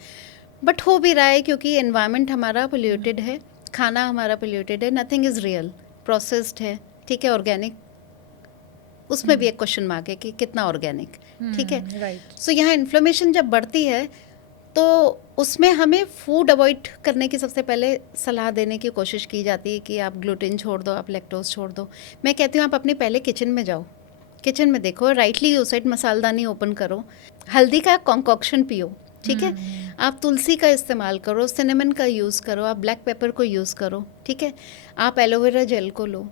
बट हो भी रहा है क्योंकि एनवायरनमेंट हमारा पोल्यूटेड है, खाना हमारा पोल्यूटेड है, नथिंग इज़ रियल, प्रोसेस्ड है, ठीक है। ऑर्गेनिक, उसमें भी एक क्वेश्चन मार्क है कि कितना ऑर्गेनिक, ठीक है। राइट। सो यहाँ इन्फ्लेमेशन जब बढ़ती है तो उसमें हमें फूड अवॉइड करने की सबसे पहले सलाह देने की कोशिश की जाती है कि आप ग्लूटेन छोड़ दो, आप लैक्टोज छोड़ दो। मैं कहती हूँ आप अपने पहले किचन में जाओ, किचन में देखो, राइटली यूज्ड मसालदानी ओपन करो, हल्दी का कॉन्कॉक्शन पियो, ठीक है। आप तुलसी का इस्तेमाल करो, सिनेमन का यूज़ करो, आप ब्लैक पेपर को यूज़ करो, ठीक है। आप एलोवेरा जेल को लो।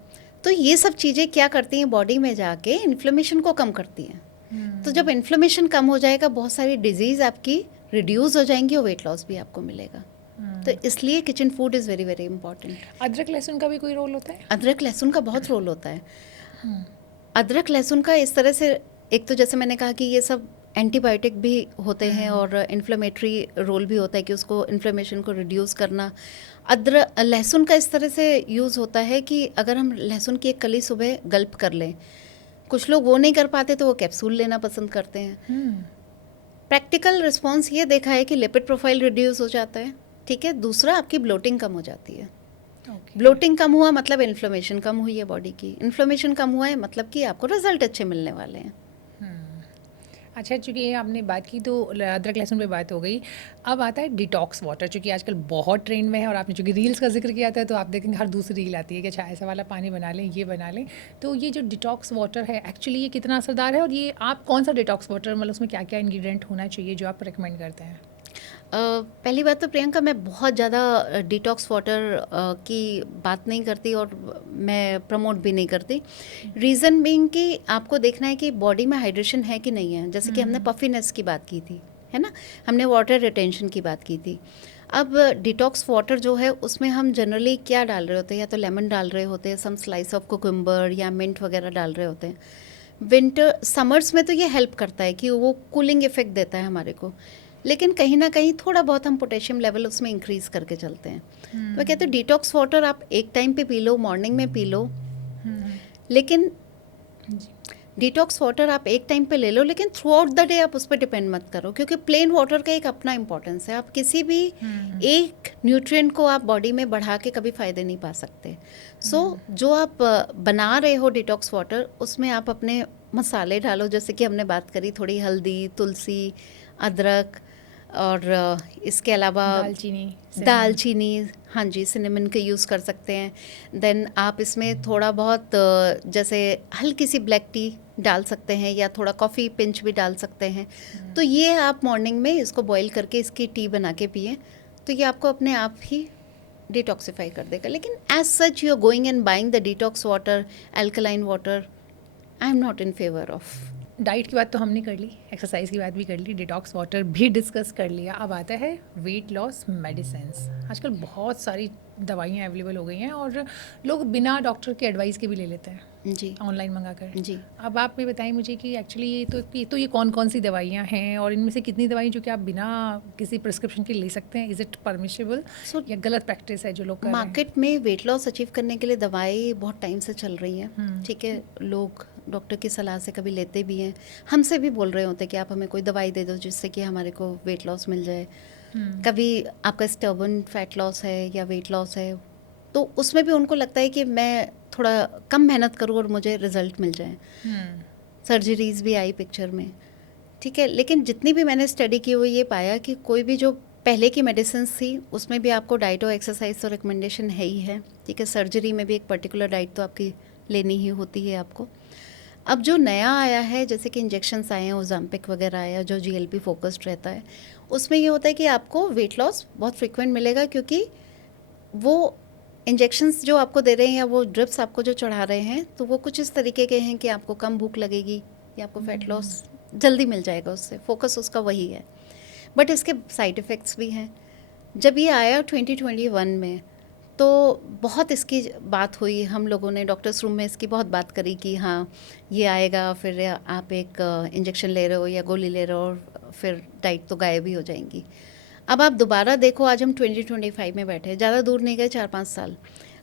तो ये सब चीज़ें क्या करती हैं, बॉडी में जाके इन्फ्लेमेशन को कम करती हैं। तो जब इन्फ्लेमेशन कम हो जाएगा, बहुत सारी डिजीज़ आपकी रिड्यूस हो जाएंगी और वेट लॉस भी आपको मिलेगा। तो इसलिए kitchen food is very very important. अदरक लहसुन का भी कोई रोल होता है? अदरक लहसुन का बहुत रोल होता है। अदरक लहसुन का इस तरह से, एक तो जैसे मैंने कहा कि ये सब एंटीबायोटिक भी होते हैं और इन्फ्लेमेटरी रोल भी होता है कि उसको इन्फ्लेमेशन को रिड्यूस करना। अदरक लहसुन का इस तरह से यूज़ होता है कि अगर हम लहसुन की एक कली सुबह गल्प कर लें, कुछ लोग वो नहीं कर पाते तो वो कैप्सूल लेना पसंद करते हैं। प्रैक्टिकल रिस्पॉन्स ये देखा है कि लिपिड प्रोफाइल रिड्यूस हो जाता है, ठीक है। दूसरा, आपकी ब्लोटिंग कम हो जाती है। ब्लोटिंग कम हुआ मतलब इन्फ्लेमेशन कम हुई है बॉडी की, इन्फ्लेमेशन कम हुआ है मतलब कि आपको रिजल्ट अच्छे मिलने वाले हैं। अच्छा, चूँकि ये आपने बात की तो अदरक लहसुन पे बात हो गई। अब आता है डिटॉक्स वाटर, चूँकि आजकल बहुत ट्रेंड में है, और आपने चूँकि रील्स का जिक्र किया था तो आप देखेंगे हर दूसरी रील आती है कि अच्छा ऐसा वाला पानी बना लें, ये बना लें। तो ये जो डिटॉक्स वाटर है एक्चुअली ये कितना असरदार है, और ये आप कौन सा डिटॉक्स वाटर, मतलब उसमें क्या क्या इंग्रेडिएंट होना चाहिए जो आप रिकमेंड करते हैं? पहली बात तो प्रियंका, मैं बहुत ज़्यादा डिटॉक्स वाटर की बात नहीं करती और मैं प्रमोट भी नहीं करती। रीज़न बीइंग कि आपको देखना है कि बॉडी में हाइड्रेशन है कि नहीं है। जैसे कि हमने पफिनेस की बात की थी, है ना, हमने वाटर रिटेंशन की बात की थी। अब डिटॉक्स वाटर जो है उसमें हम जनरली क्या डाल रहे होते हैं, या तो लेमन डाल रहे होते हैं, सम स्लाइस ऑफ कुकुम्बर या मिंट वगैरह डाल रहे होते हैं। विंटर समर्स में तो ये हेल्प करता है कि वो कूलिंग इफेक्ट देता है हमारे को, लेकिन कहीं ना कहीं थोड़ा बहुत हम पोटेशियम लेवल उसमें इंक्रीज करके चलते हैं। तो मैं कहती हूँ डिटॉक्स वाटर आप एक टाइम पे पी लो, मॉर्निंग में पी लो, लेकिन डिटॉक्स वाटर आप एक टाइम पे ले लो, लेकिन थ्रू आउट द डे आप उस पर डिपेंड मत करो, क्योंकि प्लेन वाटर का एक अपना इंपॉर्टेंस है। आप किसी भी एक न्यूट्रिएंट को आप बॉडी में बढ़ा के कभी फ़ायदे नहीं पा सकते। सो जो आप बना रहे हो डिटॉक्स वाटर, उसमें आप अपने मसाले डालो, जैसे कि हमने बात करी, थोड़ी हल्दी, तुलसी, अदरक, और इसके अलावा दालचीनी, हाँ जी, सिनेमन के यूज़ कर सकते हैं। देन आप इसमें थोड़ा बहुत जैसे हल्की सी ब्लैक टी डाल सकते हैं, या थोड़ा कॉफ़ी पिंच भी डाल सकते हैं। तो ये आप मॉर्निंग में इसको बॉईल करके इसकी टी बना के पिए, तो ये आपको अपने आप ही डिटॉक्सिफाई कर देगा। लेकिन as such you are going and buying the detox water, alkaline water, I am not in favour of. Diet की बात तो हमने कर ली, एक्सरसाइज की बात भी कर ली, डिटॉक्स वाटर भी डिस्कस कर लिया। अब आता है वेट लॉस मेडिसिन्स। आजकल बहुत सारी दवाइयाँ अवेलेबल हो गई हैं और लोग बिना डॉक्टर के एडवाइस के भी ले लेते हैं जी ऑनलाइन मंगा कर। जी। अब आप ये बताएं मुझे कि एक्चुअली ये कौन कौन सी दवाइयाँ हैं, और इनमें से कितनी दवाई जो कि आप बिना किसी प्रिस्क्रिप्शन के ले सकते हैं? इज़ इट परमिशेबल या गलत प्रैक्टिस है जो लोग कर रहे हैं? मार्केट में वेट लॉस अचीव करने के लिए दवाई बहुत टाइम से चल रही हैं, ठीक है। लोग डॉक्टर की सलाह से कभी लेते भी हैं, हमसे भी बोल रहे होते हैं कि आप हमें कोई दवाई दे दो जिससे कि हमारे को वेट लॉस मिल जाए। कभी आपका स्टर्बन फैट लॉस है या वेट लॉस है, तो उसमें भी उनको लगता है कि मैं थोड़ा कम मेहनत करूँ और मुझे रिजल्ट मिल जाए। सर्जरीज भी आई पिक्चर में, ठीक है। लेकिन जितनी भी मैंने स्टडी की वो ये पाया कि कोई भी जो पहले की मेडिसिन थी उसमें भी आपको डाइट और एक्सरसाइज तो रिकमेंडेशन है ही है, ठीक है। सर्जरी में भी एक पर्टिकुलर डाइट तो आपकी लेनी ही होती है आपको। अब जो नया आया है, जैसे कि इंजेक्शन्स आए हैं, ओज़ाम्पिक वगैरह आया जो GLP फोकस्ड रहता है, उसमें ये होता है कि आपको वेट लॉस बहुत फ्रिक्वेंट मिलेगा, क्योंकि वो इंजेक्शन्स जो आपको दे रहे हैं या वो ड्रिप्स आपको जो चढ़ा रहे हैं, तो वो कुछ इस तरीके के हैं कि आपको कम भूख लगेगी या आपको फैट लॉस जल्दी मिल जाएगा, उससे फोकस उसका वही है। बट इसके साइड इफ़ेक्ट्स भी हैं। जब ये आया 2021 में, तो बहुत इसकी बात हुई, हम लोगों ने डॉक्टर्स रूम में इसकी बहुत बात करी कि हाँ ये आएगा, फिर आप एक इंजेक्शन ले रहे हो या गोली ले रहे हो और फिर डाइट तो गायब ही हो जाएंगी। अब आप दोबारा देखो, आज हम 2025 में बैठे हैं, ज़्यादा दूर नहीं गए, 4-5 साल।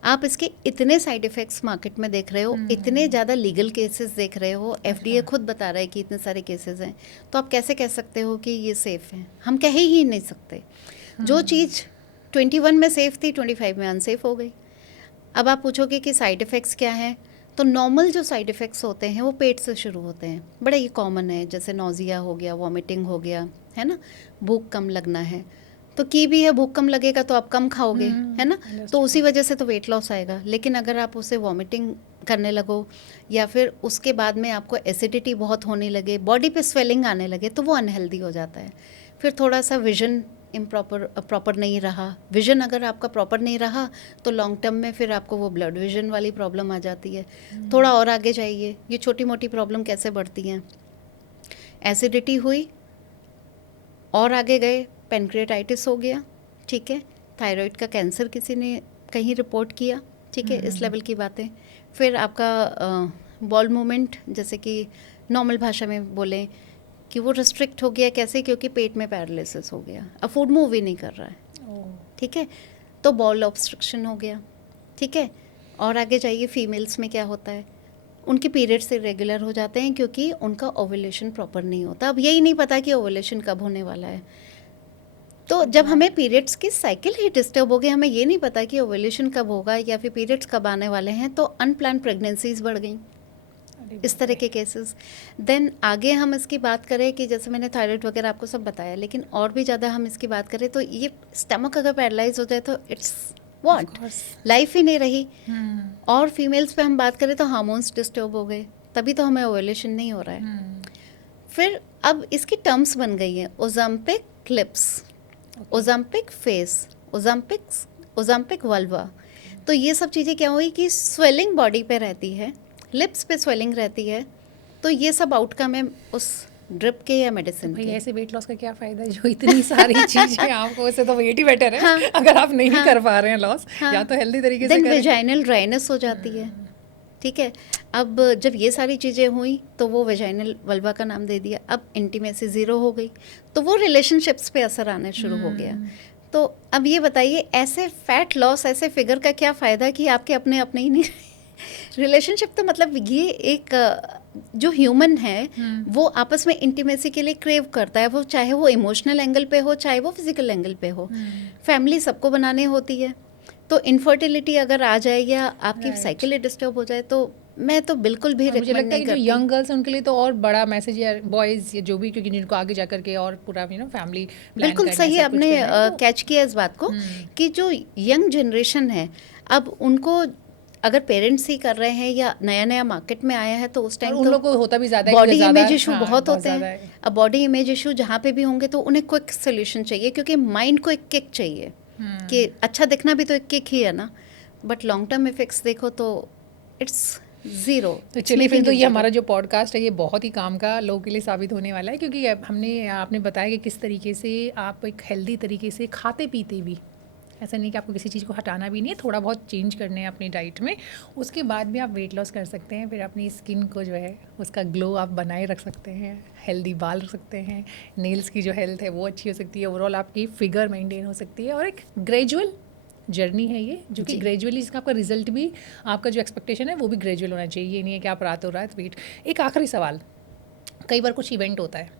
आप इसके इतने साइड इफ़ेक्ट्स मार्केट में देख रहे हो, इतने ज़्यादा लीगल केसेस देख रहे हो, FDA खुद बता रहा है कि इतने सारे केसेस हैं, तो आप कैसे कह सकते हो कि ये सेफ़ है? हम कह ही नहीं सकते। जो चीज़ 21 में सेफ़ थी 25 में अनसेफ हो गई। अब आप पूछोगे कि साइड इफ़ेक्ट्स क्या हैं, तो नॉर्मल जो साइड इफ़ेक्ट्स होते हैं वो पेट से शुरू होते हैं, बड़ा ये कॉमन है, जैसे नोज़िया हो गया, वॉमिटिंग हो गया, है ना, भूख कम लगना है, तो की भी है, भूख कम लगेगा तो आप कम खाओगे, है ना, तो उसी वजह से तो वेट लॉस आएगा। लेकिन अगर आप उसे वॉमिटिंग करने लगो या फिर उसके बाद में आपको एसिडिटी बहुत होने लगे, बॉडी पे स्वेलिंग आने लगे, तो वो अनहेल्दी हो जाता है। फिर थोड़ा सा विजन प्रॉपर नहीं रहा, विजन अगर आपका प्रॉपर नहीं रहा तो लॉन्ग टर्म में फिर आपको वो ब्लड विजन वाली प्रॉब्लम आ जाती है। थोड़ा और आगे जाइए, ये छोटी मोटी प्रॉब्लम कैसे बढ़ती हैं, एसिडिटी हुई और आगे गए पैनक्रियाटाइटिस हो गया, ठीक है, थायराइड का कैंसर किसी ने कहीं रिपोर्ट किया, ठीक है, इस लेवल की बातें। फिर आपका बॉल मूवमेंट, जैसे कि नॉर्मल भाषा में बोलें कि वो रिस्ट्रिक्ट हो गया, कैसे, क्योंकि पेट में पैरालिसिस हो गया, अब फूड मूव ही नहीं कर रहा है, ठीक है, तो बॉल ऑब्स्ट्रक्शन हो गया, ठीक है। और आगे जाइए, फीमेल्स में क्या होता है, उनके पीरियड्स इरेगुलर हो जाते हैं क्योंकि उनका ओवुलेशन प्रॉपर नहीं होता। अब यही नहीं पता कि ओवुलेशन कब होने वाला है, तो जब हमें पीरियड्स की साइकिल ही डिस्टर्ब हो गई, हमें ये नहीं पता कि ओवुलेशन कब होगा या फिर पीरियड्स कब आने वाले हैं, तो अनप्लान प्रेगनेंसीज बढ़ गई, इस तरह के केसेस। देन आगे हम इसकी बात करें कि जैसे मैंने थायराइड वगैरह आपको सब बताया, लेकिन और भी ज़्यादा हम इसकी बात करें तो ये स्टमक अगर पैरालाइज हो जाए तो इट्स व्हाट, लाइफ ही नहीं रही। और फीमेल्स पे हम बात करें तो हार्मोन्स डिस्टर्ब हो गए, तभी तो हमें ओवुलेशन नहीं हो रहा है। फिर अब इसकी टर्म्स बन गई हैं, ओज़ाम्पिक लिप्स, ओज़ाम्पिक फेस, ओज़ाम्पिक वल्वा। तो ये सब चीज़ें क्या हुई कि स्वेलिंग बॉडी पे रहती है, लिप्स पे स्वेलिंग रहती है, तो ये सब आउटकम है उस ड्रिप के या मेडिसिन भाई के। ऐसे वेट लॉस का क्या फ़ायदा है जो इतनी सारी चीज़ें आपको, वैसे तो वेट ही बेटर है। हाँ, अगर आप नहीं हाँ, कर पा रहे हैं लॉस, हाँ, या तो हेल्दी तरीके से देन करें। वेजाइनल ड्राइनेस हो जाती है, ठीक है। अब जब ये सारी चीज़ें हुई तो वो वेजाइनल वल्वा का नाम दे दिया, अब इंटीमेसी ज़ीरो हो गई, तो वो रिलेशनशिप्स पे असर आना शुरू हो गया। तो अब ये बताइए, ऐसे फैट लॉस, ऐसे फिगर का क्या फ़ायदा कि आपके अपने अपने ही नहीं रिलेशनशिप। तो मतलब ये एक जो ह्यूमन है वो आपस में इंटीमेसी के लिए क्रेव करता है, वो चाहे वो इमोशनल एंगल पे हो चाहे वो फिजिकल एंगल पे हो। फैमिली सबको बनाने होती है, तो इनफर्टिलिटी अगर आ जाए या आपकी Right. साइकिल डिस्टर्ब हो जाए तो मैं तो बिल्कुल भी और मुझे रिकमेंड लगता है नहीं कि जो करती। यंग गर्ल्स हैं उनके लिए तो और बड़ा मैसेज या बॉयज़ या जो भी, क्योंकि जिनको आगे जा करके और पूरा फैमिली प्लान बिल्कुल करना है, सही सब कुछ आपने करना है, तो कैच किया इस बात को कि जो यंग जनरेशन है, अब उनको अगर पेरेंट्स ही कर रहे हैं या नया नया मार्केट में आया है तो उस और टाइम उन तो लोग को होता भी ज़्यादा है क्योंकि बॉडी ज़्यादा, इमेज इशू हाँ, बहुत होते ज़्यादा हैं। है। अब बॉडी इमेज इशू जहाँ पे भी होंगे तो उन्हें क्विक सोल्यूशन चाहिए, क्योंकि माइंड को एक किक चाहिए कि अच्छा दिखना भी तो एक किक ही है ना, बट लॉन्ग टर्म इफेक्ट्स देखो तो इट्स ज़ीरो। तो चलिए फिर तो ये हमारा जो पॉडकास्ट है ये बहुत ही काम का लोगों के लिए साबित होने वाला है, क्योंकि अब आपने बताया कि किस तरीके से आप एक हेल्दी तरीके से खाते पीते भी, ऐसा नहीं कि आपको किसी चीज़ को हटाना भी नहीं है, थोड़ा बहुत चेंज करने हैं अपनी डाइट में, उसके बाद भी आप वेट लॉस कर सकते हैं। फिर अपनी स्किन को जो है उसका ग्लो आप बनाए रख सकते हैं, हेल्दी बाल रख सकते हैं, नेल्स की जो हेल्थ है वो अच्छी हो सकती है, ओवरऑल आपकी फिगर मेंटेन हो सकती है, और एक ग्रेजुअल जर्नी है ये, जो कि जी। ग्रेजुअली इसका आपका रिजल्ट भी, आपका जो एक्सपेक्टेशन है वो भी ग्रेजुअल होना चाहिए। ये नहीं है कि आप रातों रात वेट। एक आखिरी सवाल, कई बार कुछ इवेंट होता है,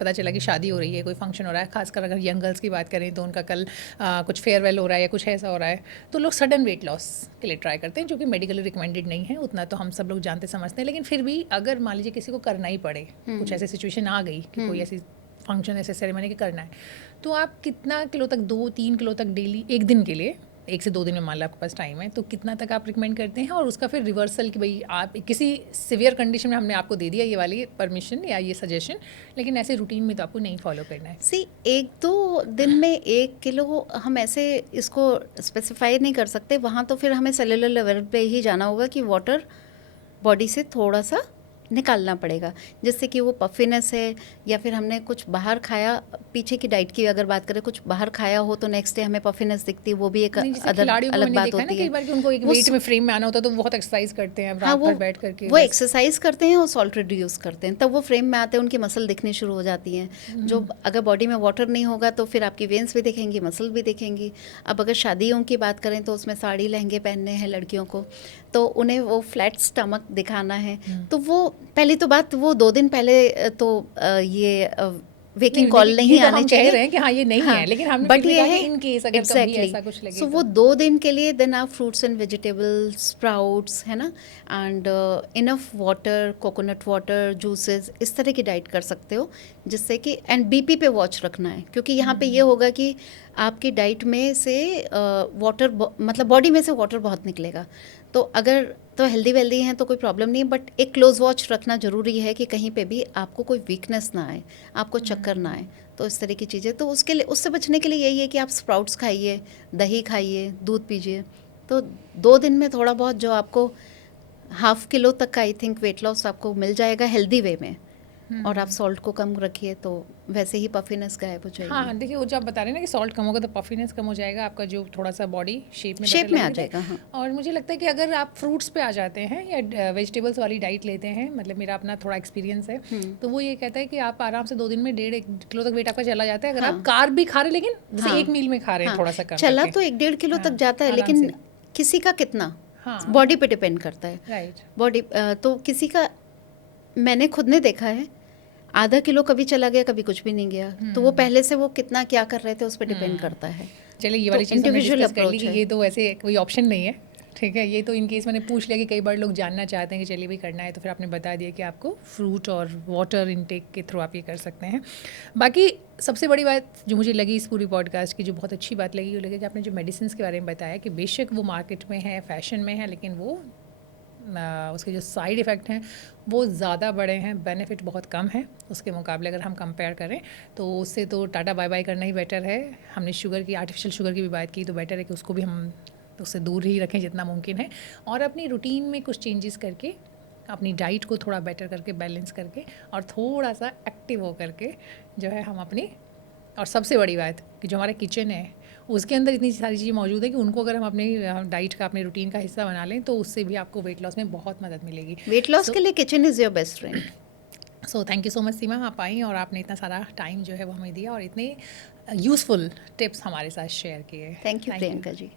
पता चला कि शादी हो रही है, कोई फंक्शन हो रहा है, खासकर अगर यंग गर्ल्स की बात करें तो उनका कल कुछ फेयरवेल हो रहा है या कुछ ऐसा हो रहा है, तो लोग सडन वेट लॉस के लिए ट्राई करते हैं, जो कि मेडिकली रिकमेंडेड नहीं है, उतना तो हम सब लोग जानते समझते हैं। लेकिन फिर भी अगर मान लीजिए किसी को करना ही पड़े, कुछ ऐसी सिचुएशन आ गई कि कोई ऐसी फंक्शन, ऐसे सेरेमनी के करना है, तो आप कितना किलो तक, 2-3 किलो तक डेली, एक दिन के लिए, 1 से 2 दिन में मान लो आपके पास टाइम है, तो कितना तक आप रिकमेंड करते हैं? और उसका फिर रिवर्सल कि भाई आप किसी सिवियर कंडीशन में हमने आपको दे दिया ये वाली परमिशन या ये सजेशन, लेकिन ऐसे रूटीन में तो आपको नहीं फॉलो करना है। सी 1-2 दिन में 1 किलो हम ऐसे इसको स्पेसिफाई नहीं कर सकते, वहाँ तो फिर हमें सेलुलर लेवल पे ही जाना होगा कि वाटर बॉडी से थोड़ा सा निकालना पड़ेगा, जिससे कि वो पफिनेस है या फिर हमने कुछ बाहर खाया, पीछे की डाइट की अगर बात करें, कुछ बाहर खाया हो तो नेक्स्ट डे हमें पफिनेस दिखती है, वो भी एक नहीं, जैसे अदर खिलाड़ियों को अलग मैंने बात देखा है ना होती कई है। बार कि उनको एक वो वेट में फ्रेम में आना होता है, तो वो बहुत एक्सरसाइज करते हैं हाँ, रात वो भर बैठ करके, वो बस। एक्सरसाइज करते हैं और सॉल्ट रिड्यूस करते हैं, तब वो फ्रेम में आते हैं, उनकी मसल दिखनी शुरू हो जाती हैं। जो अगर बॉडी में वाटर नहीं होगा तो फिर आपकी वेन्स भी दिखेंगी, मसल भी दिखेंगी। अब अगर शादियों की बात करें तो उसमें साड़ी लहंगे पहनने हैं लड़कियों को, तो उन्हें वो फ्लैट स्टमक दिखाना है, तो वो पहली तो बात, वो 2 दिन पहले तो ये वेकिंग कॉल लेकिन नहीं ये तो आने हम कह चाहिए। रहे हैं कि हाँ ये नहीं है, लेकिन हमने फिर बट भी ये कहा है कि इन केस अगर कभी ऐसा कुछ लगे सो तो। वो 2 दिन के लिए देन आप फ्रूट्स एंड वेजिटेबल्स, स्प्राउट्स, है ना, and enough water, coconut water, juices, इस तरह की डाइट कर सकते हो, जिससे कि एंड बीपी पे वॉच रखना है, क्योंकि यहाँ पे ये होगा कि आपकी डाइट में से वाटर मतलब बॉडी में से वाटर बहुत निकलेगा, तो अगर तो हेल्दी वेल्दी हैं तो कोई प्रॉब्लम नहीं है, बट एक क्लोज वॉच रखना ज़रूरी है कि कहीं पे भी आपको कोई वीकनेस ना आए, आपको चक्कर ना आए, तो इस तरह की चीज़ें। तो उसके लिए, उससे बचने के लिए यही है कि आप स्प्राउट्स खाइए, दही खाइए, दूध पीजिए, तो 2 दिन में थोड़ा बहुत जो आपको 1/2 किलो तक का आई थिंक वेट लॉस आपको मिल जाएगा हेल्दी वे में, और आप सॉल्ट को कम रखिए तो वैसे ही पफिनेस गायब हो जाएगी। हाँ, देखिए वो जब बता रहे हैं ना कि सॉल्ट कम होगा तो पफिनेस कम हो जाएगा, आपका जो थोड़ा सा बॉडी शेप में शेप better में आ लगेगा। जाएगा। हाँ, और मुझे लगता है कि अगर आप फ्रूट्स पे आ जाते हैं या वेजिटेबल्स वाली डाइट लेते हैं, मतलब मेरा अपना थोड़ा एक्सपीरियंस है, तो वो ये कहता है कि आप आराम से 2 दिन में 1.5-1 किलो तक वेट आपका चला जाता है, अगर आप कार्ब भी खा रहे, लेकिन जैसे हाँ, एक मील में खा रहे हैं हाँ, थोड़ा सा कम चला करके। तो 1-1.5 किलो तक हाँ, जाता है, आराम लेकिन से। किसी का कितना हाँ, बॉडी पे डिपेंड करता है। राइट। बॉडी तो किसी का, मैंने खुद ने देखा है, 1/2 किलो कभी चला गया, कभी कुछ भी नहीं गया, तो वो पहले से वो कितना क्या कर रहे थे उस पर डिपेंड करता है। चलिए ये तो वाली चीज़ हमने इंडिविजुअल डिस्कस कर ली अप्रोच कि है। ये तो वैसे कोई ऑप्शन नहीं है, ठीक है। ये तो इन केस मैंने पूछ लिया कि कई बार लोग जानना चाहते हैं कि चलिए भी करना है, तो फिर आपने बता दिया कि आपको फ्रूट और वाटर इनटेक के थ्रू आप ये कर सकते हैं। बाकी सबसे बड़ी बात जो मुझे लगी इस पूरी पॉडकास्ट की, जो बहुत अच्छी बात लगी, वो लगी कि आपने जो मेडिसिन के बारे में बताया कि बेशक वो मार्केट में है, फैशन में है, लेकिन वो उसके जो साइड इफ़ेक्ट हैं वो ज़्यादा बड़े हैं, बेनिफिट बहुत कम है उसके मुकाबले अगर हम कंपेयर करें, तो उससे तो टाटा बाय बाय करना ही बेटर है। हमने शुगर की, आर्टिफिशियल शुगर की भी बात की, तो बेटर है कि उसको भी हम उससे दूर ही रखें जितना मुमकिन है, और अपनी रूटीन में कुछ चेंजेस करके, अपनी डाइट को थोड़ा बेटर करके, बैलेंस करके, और थोड़ा सा एक्टिव हो करके जो है हम अपनी, और सबसे बड़ी बात कि जो हमारा किचन है उसके अंदर इतनी सारी चीज़ें मौजूद है कि उनको अगर हम अपनी डाइट का, अपने रूटीन का हिस्सा बना लें तो उससे भी आपको वेट लॉस में बहुत मदद मिलेगी। वेट लॉस के लिए kitchen is your best friend. So thank you so much Seema, आप आई और आपने इतना सारा टाइम जो है वो हमें दिया और इतने यूज़फुल टिप्स हमारे साथ शेयर किए। Thank you Priyanka ji.